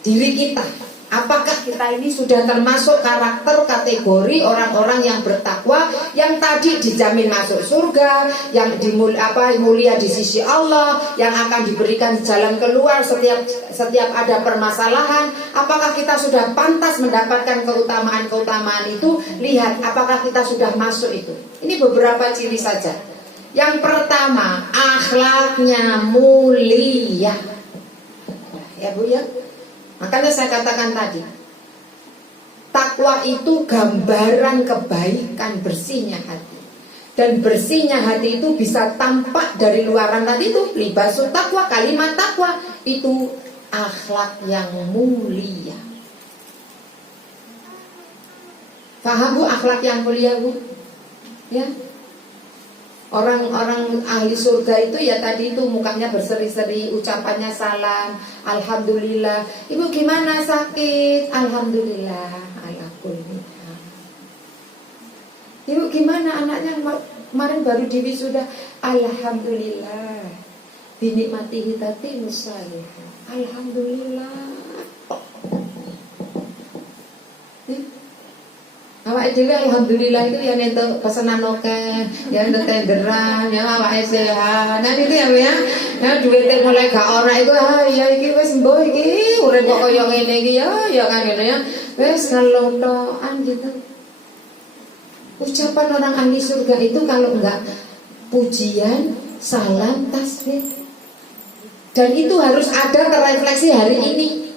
diri kita. Apakah kita ini sudah termasuk karakter kategori orang-orang yang bertakwa, yang tadi dijamin masuk surga, yang mulia di sisi Allah, yang akan diberikan jalan keluar setiap ada permasalahan. Apakah kita sudah pantas mendapatkan keutamaan-keutamaan itu? Lihat apakah kita sudah masuk itu. Ini beberapa ciri saja. Yang pertama, akhlaknya mulia. Ya Bu ya. Makanya saya katakan tadi, takwa itu gambaran kebaikan, bersihnya hati. Dan bersihnya hati itu bisa tampak dari luaran tadi itu. Libasut takwa, kalimat takwa itu akhlak yang mulia. Paham Bu akhlak yang mulia Bu? Ya. Orang-orang ahli surga itu ya tadi itu mukanya berseri-seri, ucapannya salam, alhamdulillah. Ibu gimana sakit? Alhamdulillah, alhamdulillah. Ibu gimana anaknya kemarin baru diwisuda? Alhamdulillah. Binikmati hitati musalih. Alhamdulillah. Awak dhewe alhamdulillah itu yang entuk pesanan oke, yang entuk tenderan, yang awake sehat. Nah itu ya Bu ya. Nah duwite mulai gak ora iku ya iki wis mbuh iki urip kok kaya ngene iki ya kan ngene ya. Wis ngelontokan gitu. Ucapan orang ahli surga itu kalau enggak pujian, salam, tasbih. Dan itu harus ada terrefleksi hari ini.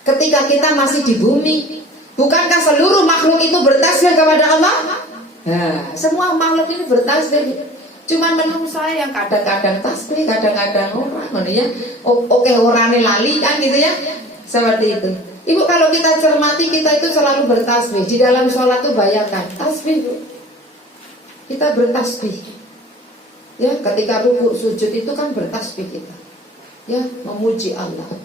Ketika kita masih di bumi. Bukankah seluruh makhluk itu bertasbih kepada Allah? Nah, semua makhluk ini bertasbih. Cuman menungso yang kadang-kadang tasbih, kadang-kadang orang, ya. Oke, orangnya lali kan gitu ya. Seperti itu. Ibu kalau kita cermati kita itu selalu bertasbih. Di dalam sholat tuh bayangkan tasbih, Bu. Kita bertasbih. Ya, ketika rukuk sujud itu kan bertasbih kita. Ya, memuji Allah.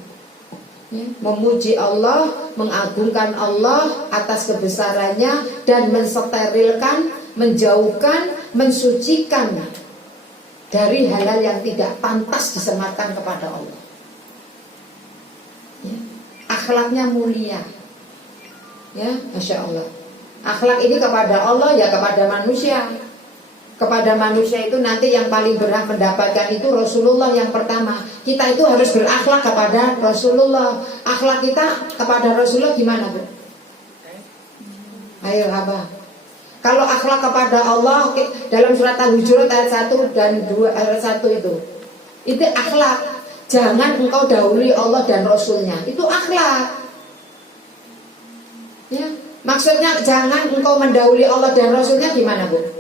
Ya, memuji Allah, mengagungkan Allah atas kebesarannya dan mensterilkan, menjauhkan, mensucikan dari hal-hal yang tidak pantas disematkan kepada Allah. Ya, akhlaknya mulia. Ya, Masya Allah. Akhlak ini kepada Allah ya kepada manusia. Kepada manusia itu nanti yang paling berhak mendapatkan itu Rasulullah yang pertama. Kita itu harus berakhlak kepada Rasulullah. Akhlak kita kepada Rasulullah gimana, Bu? Ayo apa? Kalau akhlak kepada Allah dalam surat Al-Hujurat ayat 1 dan 2 ayat 1 itu akhlak. Jangan engkau dahului Allah dan Rasulnya. Itu akhlak. Ya, maksudnya jangan engkau mendahului Allah dan Rasulnya gimana, Bu?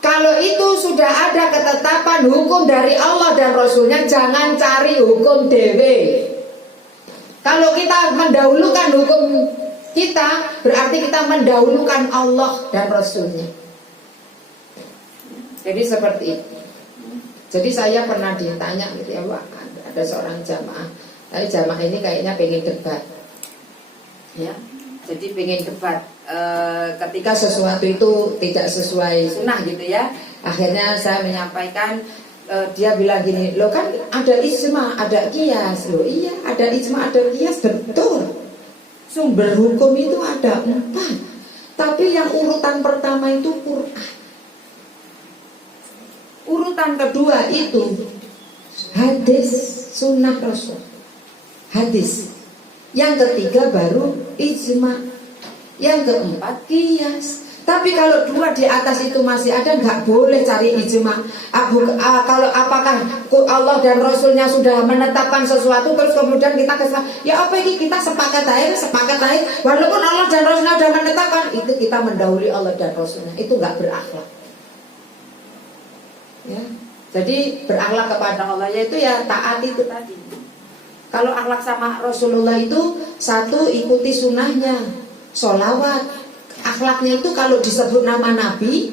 Kalau itu sudah ada ketetapan hukum dari Allah dan Rasulnya, jangan cari hukum dewe. Kalau kita mendahulukan hukum kita, berarti kita mendahulukan Allah dan Rasulnya. Jadi seperti itu. Jadi saya pernah ditanya gitu ya, Pak, ada seorang jamaah. Tapi jamaah ini kayaknya pengen debat. Ya, jadi pengen debat. Ketika sesuatu itu tidak sesuai sunnah gitu ya, akhirnya saya menyampaikan, dia bilang gini, lo kan ada ijma, ada qiyas. Lo iya, ada ijma, ada qiyas, betul. Sumber hukum itu ada 4, tapi yang urutan pertama itu Quran, urutan kedua itu hadis sunnah Rasul, hadis, yang ketiga baru ijma, yang keempat qiyas. Tapi kalau 2 di atas itu masih ada, nggak boleh cari ijma. Kalau apakah Allah dan Rasulnya sudah menetapkan sesuatu terus kemudian kita ya apa ini kita sepakat aja. Walaupun Allah dan Rasulnya sudah menetapkan, itu kita mendahului Allah dan Rasulnya, itu nggak berakhlak. Ya, jadi berakhlak kepada Allah yaitu ya taat itu tadi. Kalau akhlak sama Rasulullah itu satu, ikuti sunnahnya, sholawat. Akhlaknya itu kalau disebut nama Nabi,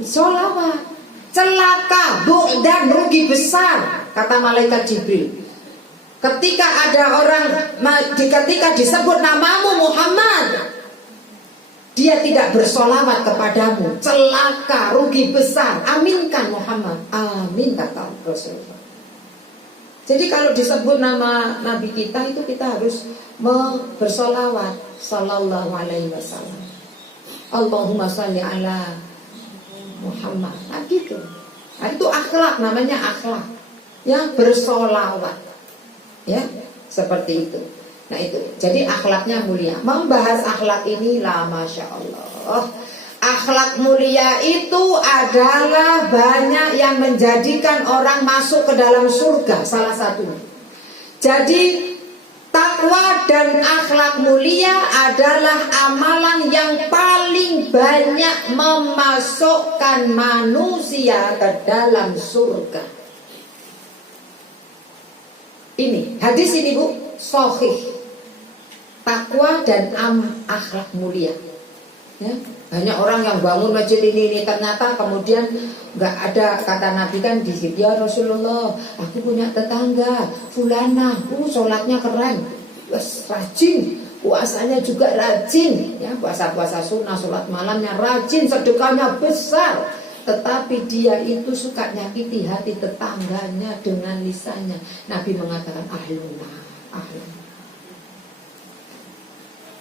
sholawat. Celaka, dan rugi besar, kata malaikat Jibril. Ketika disebut namamu Muhammad, dia tidak bersholawat kepadamu, celaka, rugi besar. Aminkan Muhammad, amin kata Rasulullah. Jadi kalau disebut nama Nabi kita itu kita harus bersolawat sallallahu alaihi wasallam. Allahumma sholli ala Muhammad. Nah gitu. Nah, itu akhlak, namanya akhlak. Ya, bersolawat. Ya, seperti itu. Nah itu. Jadi akhlaknya mulia. Membahas akhlak ini lah, masya Allah. Akhlak mulia itu adalah banyak yang menjadikan orang masuk ke dalam surga, salah satunya. Jadi takwa dan akhlak mulia adalah amalan yang paling banyak memasukkan manusia ke dalam surga. Ini hadis ini, Bu, sahih. Takwa dan akhlak mulia. Ya, banyak orang yang bangun masjid ini ternyata kemudian nggak ada, kata Nabi kan di situ, ya Rasulullah, aku punya tetangga fulana, sholatnya keren, rajin, puasanya juga rajin, ya puasa-puasa sunnah, sholat malamnya rajin, sedekahnya besar, tetapi dia itu suka nyakiti hati tetangganya dengan lisannya. Nabi mengatakan ahluna.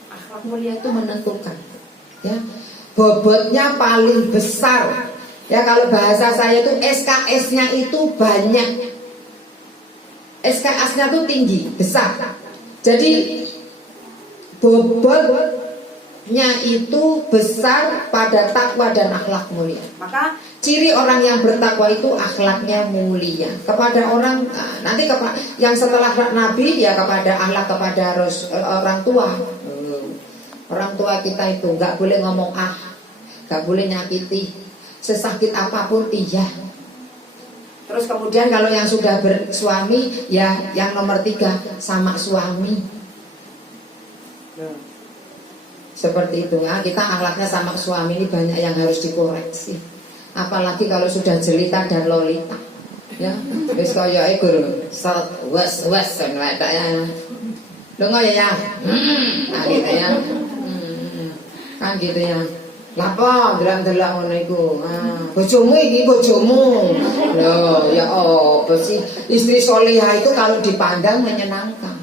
Akhlak mulia itu menentukan, ya bobotnya paling besar. Ya kalau bahasa saya itu SKS-nya itu banyak, SKS-nya itu tinggi, besar. Jadi bobotnya itu besar pada takwa dan akhlak mulia. Maka ciri orang yang bertakwa itu akhlaknya mulia kepada orang, nanti yang setelah Nabi ya kepada akhlak kepada orang tua. Orang tua kita itu nggak boleh ngomong nggak boleh nyakiti, sesakit apapun iya. Terus kemudian kalau yang sudah bersuami ya yang nomor 3 sama suami. Seperti itu ya, kita akhlaknya sama suami ini banyak yang harus dikoreksi. Apalagi kalau sudah jelita dan lolita. Ya, wis kaya iku wes ya. Dengar ya. Nah, gitu ya. Kan gitu ya. Lapa delok-delok ngono iku. Bojomu iki bojomu. Loh, ya apa sih? Istri solihah itu kalau dipandang menyenangkan.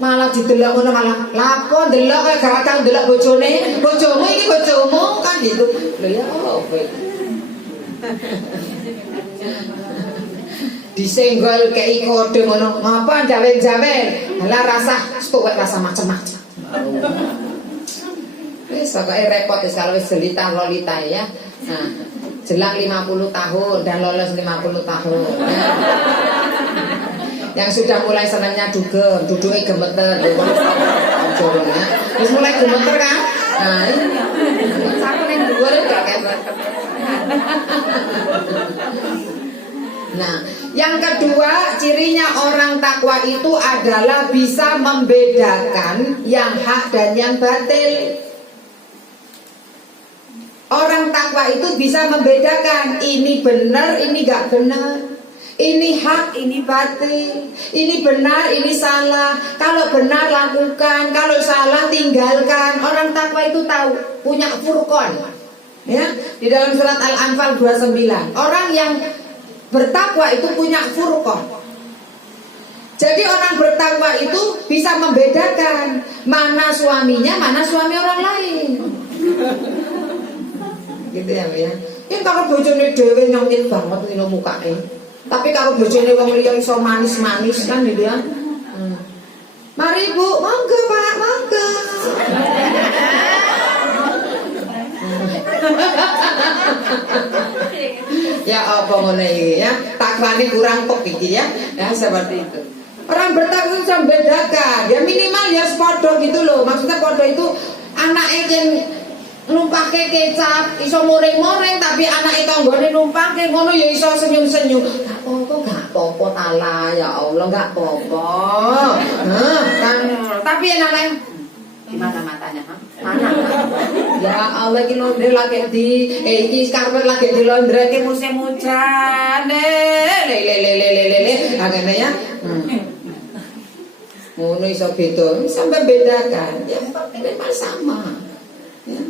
Malah didelok ngono malah lapo delok kaya gak tau delok bojone. Bojomu iki bojomu kan gitu. Lho ya apa iki? Disenggol kei kode ngono. Ngapa jawen-jawen? Lah rasa tuwek rasa macam-macam. Wis pokoke repot wis kalau wis jelita lolita ya. Nah, jelang 50 tahun dan lolos 50 tahun. Ya. Yang sudah mulai senangnya dugem, duduknya gemeter, jodohnya, terus mulai gemeter kan? Nah, siapa yang dua gak kayak. Nah, yang kedua cirinya orang takwa itu adalah bisa membedakan yang hak dan yang batil. Orang takwa itu bisa membedakan ini benar, ini gak benar. Ini hak, ini batil. Ini benar, ini salah. Kalau benar lakukan, kalau salah tinggalkan. Orang takwa itu tahu, punya furqan. Ya, di dalam surat Al-Anfal 29. Orang yang bertakwa itu punya furqan. Jadi orang bertakwa itu bisa membedakan mana suaminya, mana suami orang lain. Gitu ya, ya. Yang kalau bojone dhewe nyongit banget ngene mukane. Tapi kalau bojone wong liya iso manis-manis kan gitu ya. Mari Bu, monggo Pak, monggo. Ya apa ngono iki ya? Takwane kurang kok iki ya. Ya seperti itu. Orang bertakwa itu bisa membedakan. Ya minimal ya padha gitu loh. Maksudnya padha itu anake yen numpake kecap iso moreng-moreng tapi anake tanggane numpake ngono ya iso senyum-senyum. Gak apa-apa tala ya Allah gak apa-apa. Kan tapi anake gimana matanya? Mana? Ya Allah iki londre lagi di iki karpet lagi di londreke musim hujan. Le. Agane ya. Ngono iso beda, sampai bedakan. Yang penting memang sama. Ya.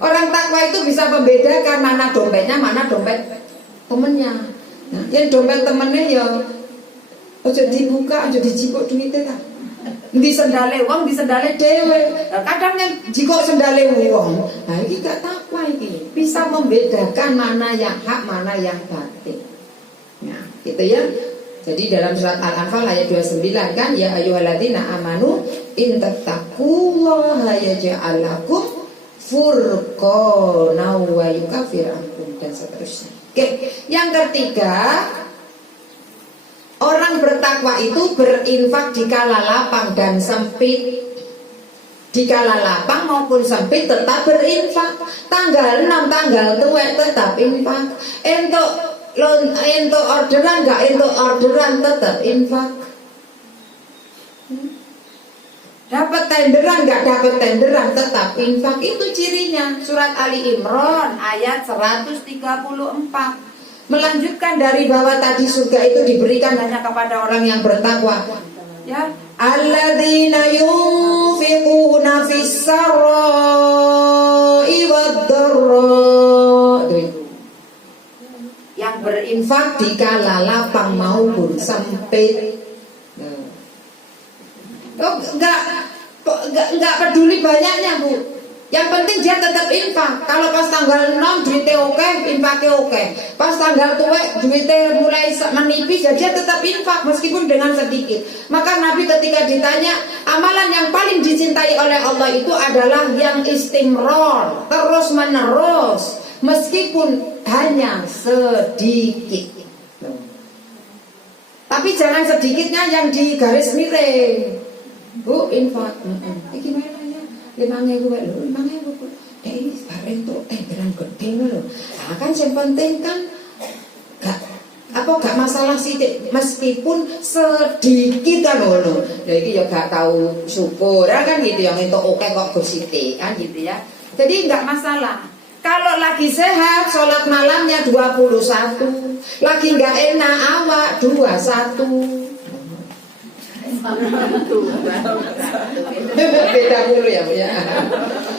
Orang takwa itu bisa membedakan mana dompetnya, mana dompet temennya. Nah, yang dompet temennya ya ojo dibuka, ojo dijikuk duitnya kan. Di sendale wong, di sendale dhewe. Kadang yang jikuk sendale wong. Nah, ini gak takwa ini. Bisa membedakan mana yang hak, mana yang batil. Nah, gitu ya. Jadi dalam surat Al-Anfal ayat 29 kan, ya ayyuhalladzina amanu in tattaqullaha yaj'al lakum furqana wa yukaffir ankum dan seterusnya. Oke, yang ketiga, orang bertakwa itu berinfak di kala lapang dan sempit. Di kala lapang maupun sempit tetap berinfak. Tanggal 6, tanggal tuwek tetap infak. Entuk orderan gak entuk orderan tetap infak. Dapat tenderan gak dapat tenderan tetap infak. Itu cirinya. Surat Ali Imran ayat 134. Melanjutkan dari bahwa tadi surga itu diberikan hanya kepada orang yang bertakwa. Ya, alladzina yunfiquna fis sarai wad-dharra. Yang berinfak di kala lapang maupun sempit. Enggak peduli banyaknya, Bu. Yang penting dia tetap infak. Kalau pas tanggal 6 duitnya oke, infaknya oke. Pas tanggal tuwek duitnya mulai menipis, ya dia tetap infak meskipun dengan sedikit. Maka Nabi ketika ditanya, amalan yang paling dicintai oleh Allah itu adalah yang istimror, terus menerus, meskipun hanya sedikit. Tapi jangan sedikitnya yang di garis miring. Bu, infak. Gimana? 5.000 lho, 5.000 ini bareng tuh tenderan gede lho. Nah kan yang penting kan gak masalah sih meskipun sedikit kan lho. Ya iki ya gak tahu syukur kan gitu yang itu oke kok gosite kan gitu ya. Jadi gak masalah. Kalau lagi sehat sholat malamnya 21, lagi gak enak awak 21. Beda dulu ya Bu ya.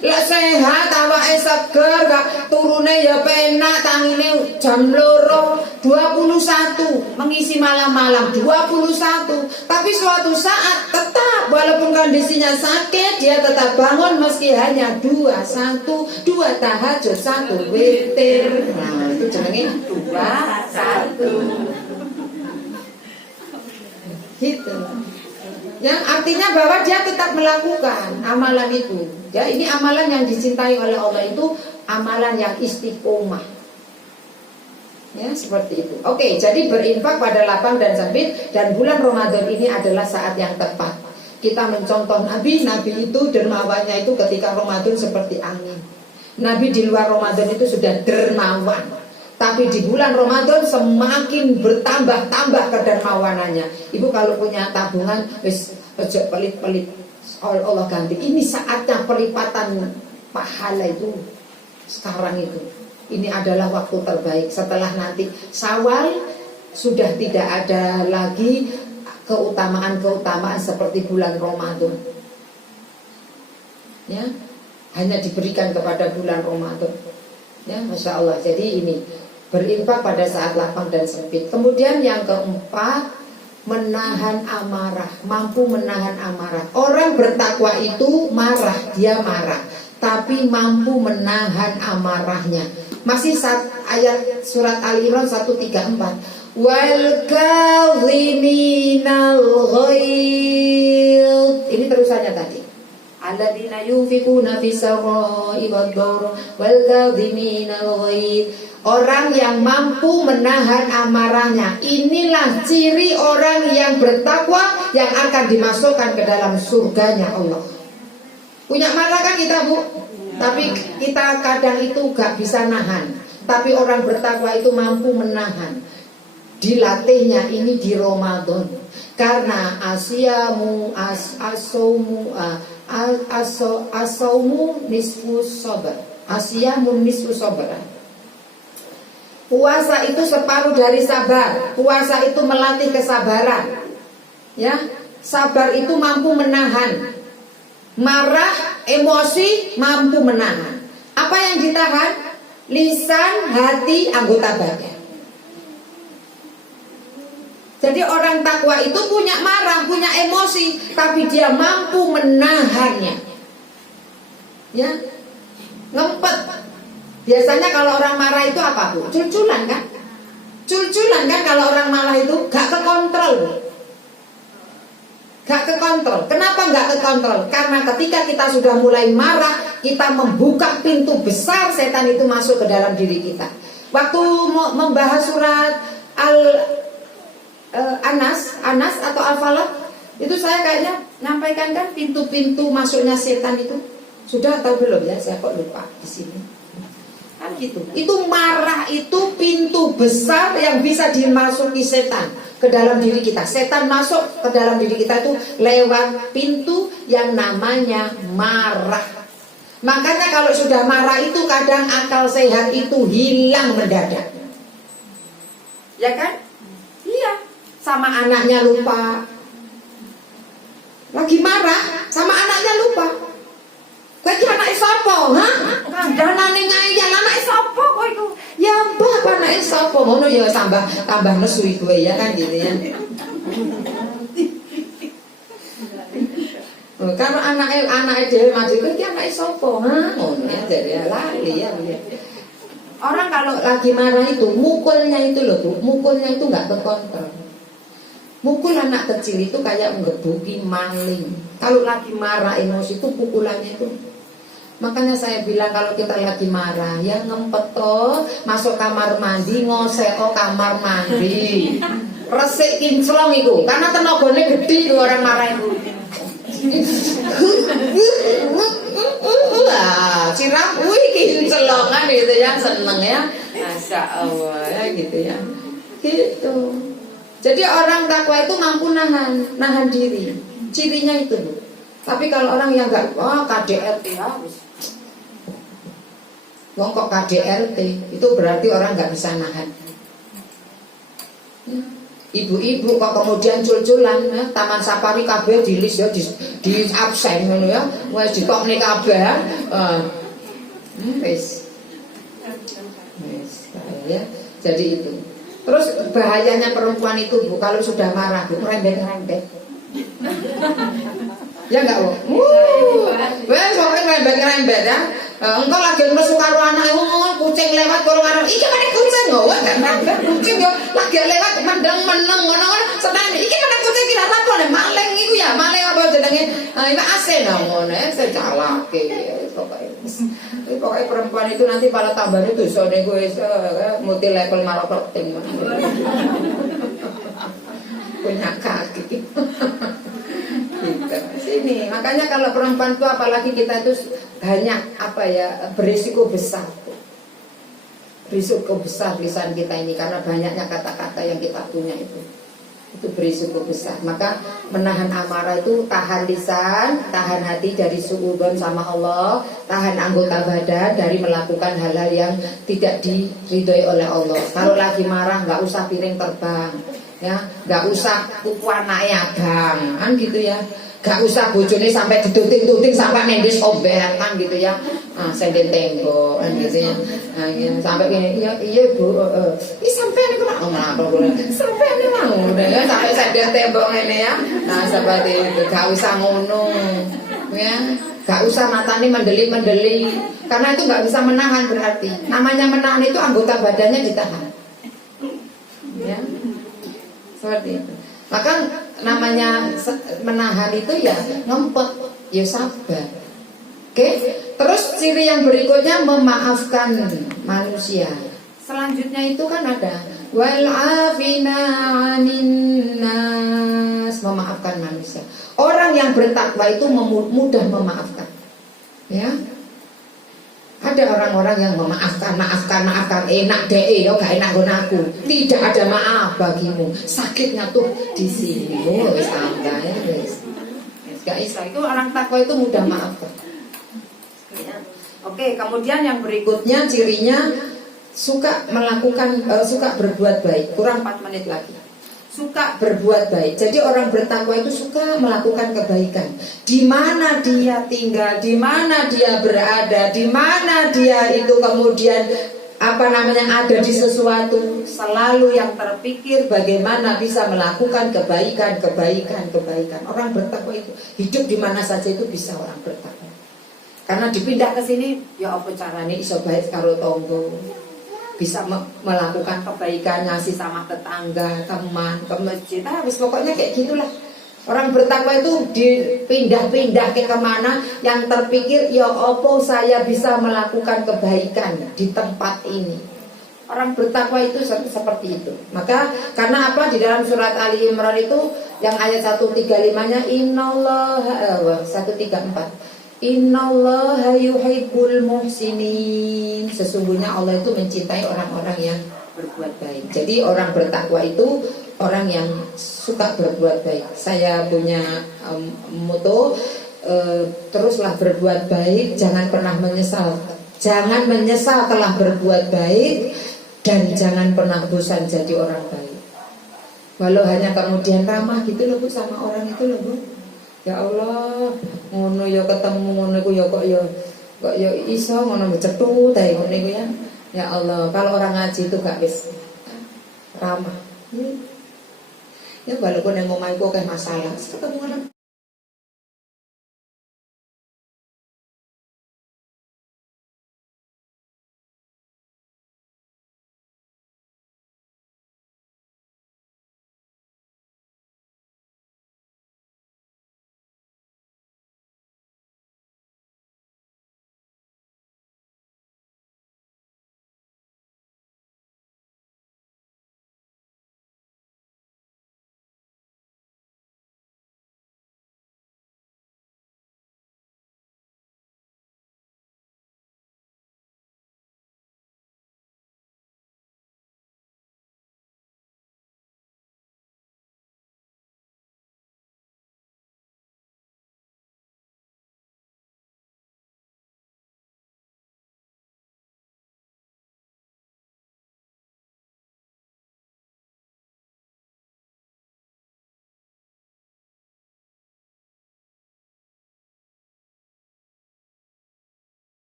Lah sehat awake seger gak turune ya penak tangine jam 2 21 mengisi malam-malam 21. Tapi suatu saat tetap walaupun kondisinya sakit dia tetap bangun meski hanya 21, 2 tahajud 1 witir. Nah itu jenenge 21. Gitu. Yang artinya bahwa dia tetap melakukan amalan itu. Ya, ini amalan yang dicintai oleh Allah itu amalan yang istiqomah. Ya, seperti itu. Oke, jadi berinfak pada lapang dan sempit dan bulan Ramadan ini adalah saat yang tepat. Kita mencontoh Nabi itu dermawannya itu ketika Ramadan seperti angin. Nabi di luar Ramadan itu sudah dermawan. Tapi di bulan Ramadan semakin bertambah-tambah kedermawanannya. Ibu kalau punya tabungan, wis ojo pelit-pelit. Allah ganti. Ini saatnya perlipatan pahala itu sekarang itu. Ini adalah waktu terbaik. Setelah nanti Syawal sudah tidak ada lagi keutamaan-keutamaan seperti bulan Ramadan. Ya, hanya diberikan kepada bulan Ramadan. Ya, Masya Allah. Jadi ini berinfak pada saat lapang dan sempit. Kemudian yang keempat, menahan amarah, mampu menahan amarah. Orang bertakwa itu marah, dia marah, tapi mampu menahan amarahnya. Masih ayat surat Ali Imran 134. Wal kadhiminal ghaidh. Ini terusannya tadi. Alladzina yunfiquna fis sarai wad-dharra wal kadhiminal ghaidh. Orang yang mampu menahan amarahnya. Inilah ciri orang yang bertakwa yang akan dimasukkan ke dalam surganya Allah. Punya marah kan kita, Bu? Tapi kita kadang itu gak bisa nahan. Tapi orang bertakwa itu mampu menahan. Dilatihnya ini di Ramadan. Karena asaumu nisfu sabr. Asyamu nisfu sabr. Puasa itu separuh dari sabar. Puasa itu melatih kesabaran. Ya, sabar itu mampu menahan. Marah, emosi mampu menahan. Apa yang ditahan? Lisan, hati, anggota badan. Jadi orang takwa itu punya marah, punya emosi, tapi dia mampu menahannya. Ya, ngempet. Biasanya kalau orang marah itu apa, Bu? Culculan kan? Culculan kan kalau orang marah itu gak kekontrol. Gak kekontrol. Kenapa gak kekontrol? Karena ketika kita sudah mulai marah, kita membuka pintu besar setan itu masuk ke dalam diri kita. Waktu membahas surat Anas atau Al-Falaq, itu saya kayaknya nyampaikan kan pintu-pintu masuknya setan itu. Sudah atau belum ya? Saya kok lupa di sini. Kan gitu. Itu marah itu pintu besar yang bisa dimasuki setan ke dalam diri kita. Setan masuk ke dalam diri kita itu lewat pintu yang namanya marah. Makanya kalau sudah marah itu kadang akal sehat itu hilang mendadak. Ya kan? Iya. Sama anaknya lupa, Lagi marah sama anaknya lupa. Kowe iki anake sapa? Hah? Kandhanane ngayal anake sapa kowe iku? Ya mbah anake sapa? Ngono ya tambah nesu kowe ya kan gitu ya. Kalau anake dhewe maju kowe iki anake sapa? Hah? Ngono ya jadi lali ya. Orang kalau lagi marah itu mukulnya itu loh Bu, mukulnya itu enggak terkontrol. Mukul anak kecil itu kayak menggebuki maling. Kalau lagi marah emosi itu pukulannya itu. Makanya saya bilang kalau kita lagi marah ya ngempet toh, masuk kamar mandi ngosek kamar mandi. Resik kinclong itu karena tenagane gede itu orang marah itu. Wah, siram kinclongan gitu ya, seneng ya. Masya Allah ya gitu ya. Gitu. Jadi orang takwa itu mampu nahan diri. Cirinya itu, Bu. Tapi kalau orang yang enggak, KDRT harus. Wong kok KDRT, itu berarti orang enggak bisa nahan. Ibu-ibu kok kemudian cul-culan ya, Taman Safari kabeh di list ya, di absen ngono ya. Wis ditokne kabeh. Wis. Ya. Jadi itu. Terus bahayanya perempuan itu Bu, kalau sudah marah Bu, rembet-rembet. Ya enggak Bu? Wes pokoke rembet-rembet ya. Engkau lagi ngerusu karo anake kucing lewat karo karo. Iki meneh kucing kok, rembet kucing yo lagi lewat mandang meneng ngono-ngono. Setane iki meneh kucing kira apa nek maling iku ya, maling apa jenenge? Iku asen ngono ya, secalake pokoke. Pokoknya perempuan itu nanti pala tambahnya dosane gue multi level marketing punya kaki gitu. Sini makanya kalau perempuan itu apalagi kita itu banyak berisiko besar lisan kita ini karena banyaknya kata-kata yang kita punya itu berisiko besar. Maka menahan amarah itu tahan lisan, tahan hati dari suudzon sama Allah, tahan anggota badan dari melakukan hal-hal yang tidak diridhoi oleh Allah. Kalau lagi marah nggak usah piring terbang, ya, nggak usah kuku anaknya abang, kan gitu ya. Gak usah bojone sampai diduting-duting sampai mendes obat kan gitu ya. Senden tembok kan gitu ya. Sampai gini, iya Bu, sampai niku mau ngapa boleh. Sampai ini mau ya sampai senden tembok ini ya. Nah, seperti itu gak usah ngono. Ya, gak usah matane mendeli-mendeli. Karena itu gak bisa menahan berarti. Namanya menahan itu anggota badannya ditahan. Ya. Seperti itu. Maka namanya menahan itu ya ngempet, ya sabar. Oke, terus ciri yang berikutnya memaafkan manusia. Selanjutnya itu kan ada wal afina 'anin nas, memaafkan manusia. Orang yang bertakwa itu mudah memaafkan. Ya. Ada orang-orang yang maafkan, enak deh, yo gak enak aku. Tidak ada maaf bagimu. Sakitnya tuh di sini. Wis santai wis. Gak bisa. Itu orang takwa itu mudah maafkan. Oke, kemudian yang berikutnya cirinya suka berbuat baik. Kurang 4 menit lagi. Suka berbuat baik. Jadi orang bertakwa itu suka melakukan kebaikan. Di mana dia tinggal, di mana dia berada, di mana dia itu kemudian ada di sesuatu, selalu yang terpikir bagaimana bisa melakukan kebaikan. Orang bertakwa itu hidup di mana saja itu bisa orang bertakwa. Karena dipindah ke sini, ya apa caranya iso baik karo tonggo. Bisa melakukan kebaikan, ngasih sama tetangga, teman, ke masjid. Pokoknya kayak gitulah. Orang bertakwa itu dipindah-pindah ke kemana yang terpikir, ya opo saya bisa melakukan kebaikan di tempat ini. Orang bertakwa itu seperti itu. Maka karena apa? Di dalam surat Ali Imran itu yang ayat 135-nya innallaha 134. Innallaha yuhibbul muhsinin. Sesungguhnya Allah itu mencintai orang-orang yang berbuat baik. Jadi orang bertakwa itu orang yang suka berbuat baik. Saya punya motto, teruslah berbuat baik, jangan pernah menyesal. Jangan menyesal telah berbuat baik dan jangan pernah bosan jadi orang baik. Walau hanya kemudian ramah gitu loh Bu sama orang itu loh Bu. Ya Allah, ngono ya ketemu ngono iku ya kok ya iso ngono cethu ta ngono iku ya. Ya Allah, kalau orang ngaji itu gak wis ramah. Ya walaupun yang ngomong iku akeh masalah, ketemu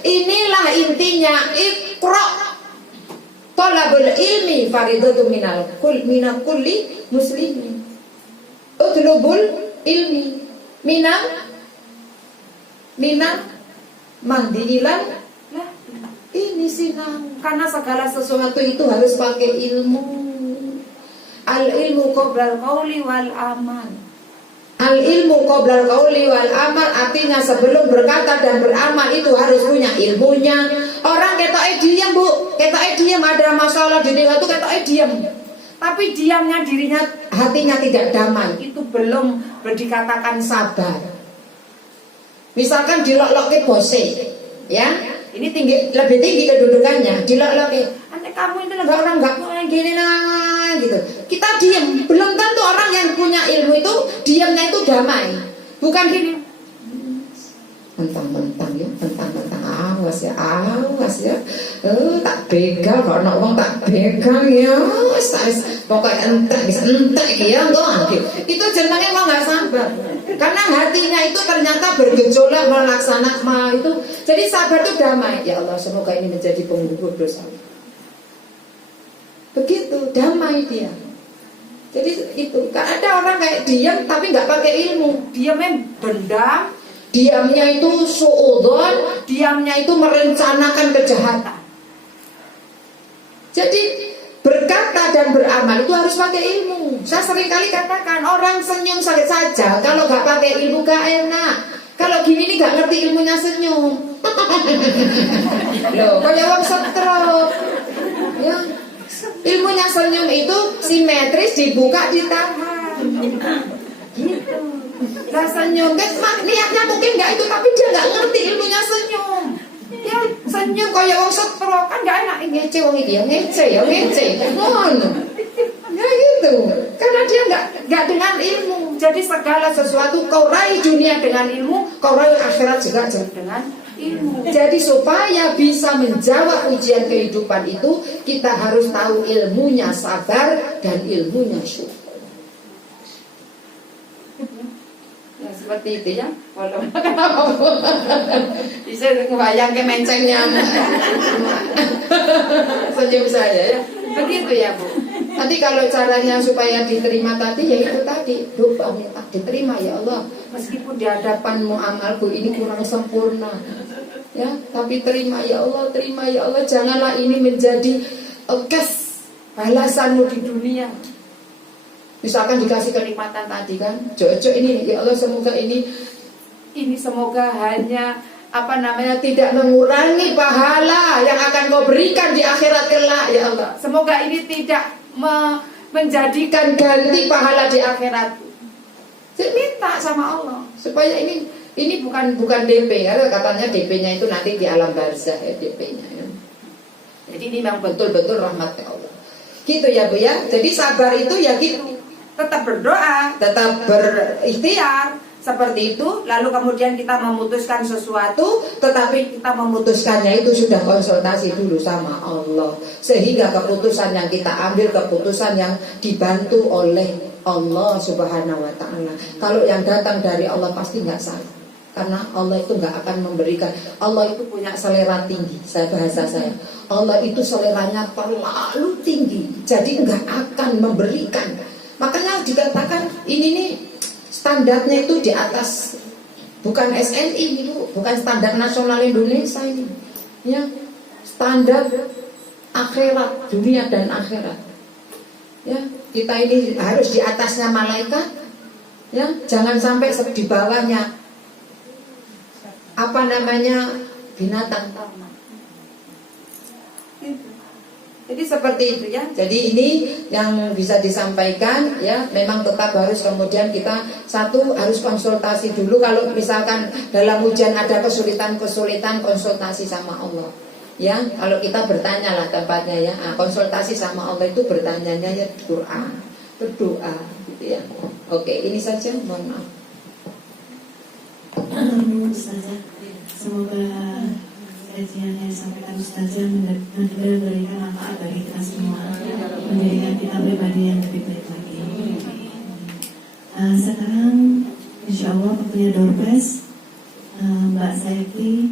Inilah intinya Iqra. Talabul ilmi faridatu minal kulli muslimin. Utlubul ilmi minal mandilan. Lah, ini sinang. Karena segala sesuatu itu harus pakai ilmu. Al ilmu qoblal qauli wal amal. Al ilmu qoblal qauli wal amal artinya sebelum berkata dan beramal itu harus punya ilmunya. Orang ketoke diam, Bu. Ketoke diam, ada masalah di diri itu ketoke diam. Tapi diamnya dirinya, hatinya tidak damai. Itu belum dikatakan sabar. Misalkan dilok-lokke bose, ya. Ini lebih tinggi kedudukannya. Dilok-lokke. Ante kamu itu enggak gini nah gitu. Kita diam. Belum tentu orang yang punya ilmu itu diamnya itu damai. Bukan gini. Mentang-mentang ya, mentang-mentang awas ya. Tak begal kok ana wong tak begal ya. Wis pokoke entek ya enggak. Itu jenenge wong enggak sabar. Karena hatinya itu ternyata bergejolak melaksanakan itu. Jadi sabar itu damai. Ya Allah, semoga ini menjadi penggugur dosa. Begitu, damai dia. Jadi itu. Karena ada orang kayak diam tapi nggak pakai ilmu. Diamnya dendam. Diamnya itu suudzon. Diamnya itu merencanakan kejahatan. Jadi berkata dan beramal itu harus pakai ilmu. Saya sering kali katakan orang senyum sakit saja. Kalau nggak pakai ilmu gak enak. Kalau gini nih nggak ngerti ilmunya senyum. Loh, kayak orang stroke. Ya. Ilmunya senyum itu simetris, dibuka, ditahan. Gitu. Nah senyum kan niatnya mungkin nggak itu, tapi dia nggak ngerti ilmunya senyum. Dia senyum kayak orang stroke kan nggak enak. Ngece wong iki ya ngece. Ngono. Ya gitu. Karena dia nggak dengan ilmu. Jadi segala sesuatu kau raih dunia dengan ilmu, kau raih akhirat juga dengan ilmu. Jadi supaya bisa menjawab ujian kehidupan itu, kita harus tahu ilmunya sabar dan ilmunya syukur. Ya seperti itu ya. Walau bisa ngebayang ke mencengnya senyum saya ya. Begitu ya Bu. Nanti kalau caranya supaya diterima tadi, ya itu tadi doa minta diterima ya Allah. Meskipun di hadapanmu amalku ini kurang sempurna, ya, tapi terima ya Allah, terima ya Allah. Janganlah ini menjadi balasanmu di dunia. Misalkan dikasih kenikmatan tadi kan, jojo ini ya Allah, semoga ini semoga hanya tidak mengurangi pahala yang akan kau berikan di akhirat kelak ya Allah. Semoga ini tidak menjadikan ganti pahala di akhirat. Saya minta sama Allah supaya ini bukan DP ya, katanya DP-nya itu nanti di alam barzah ya DP-nya ya. Jadi ini memang betul-betul rahmat Allah. Gitu ya Bu ya. Jadi sabar itu ya gitu. Tetap berdoa, tetap berikhtiar seperti itu. Lalu kemudian kita memutuskan sesuatu, tetapi kita memutuskannya itu sudah konsultasi dulu sama Allah, sehingga keputusan yang kita ambil keputusan yang dibantu oleh Allah Subhanahu wa ta'ala. Kalau yang datang dari Allah pasti nggak salah, karena Allah itu nggak akan memberikan. Allah itu punya selera tinggi. Bahasa saya, Allah itu seleranya terlalu tinggi, jadi nggak akan memberikan. Makanya dikatakan ini nih standarnya itu di atas, bukan SNI itu, bukan standar nasional Indonesia ini, ya, standar akhirat, dunia dan akhirat. Ya, kita ini harus di atasnya malaikat, ya, jangan sampai di bawahnya binatang. Jadi seperti itu ya. Jadi ini yang bisa disampaikan ya. Memang tetap harus kemudian kita harus konsultasi dulu. Kalau misalkan dalam ujian ada kesulitan konsultasi sama Allah. Ya, kalau kita bertanya lah tempatnya ya. Konsultasi sama Allah itu bertanyanya ya Quran, berdoa gitu ya. Oke, ini saja, mohon maaf. Ustazah, semoga kajian yang disampaikan Ustazah memberikan manfaat bagi kita semua, menjadikan kita pribadi yang lebih baik lagi. Sekarang insya Allah waktunya door press. Mbak Saifli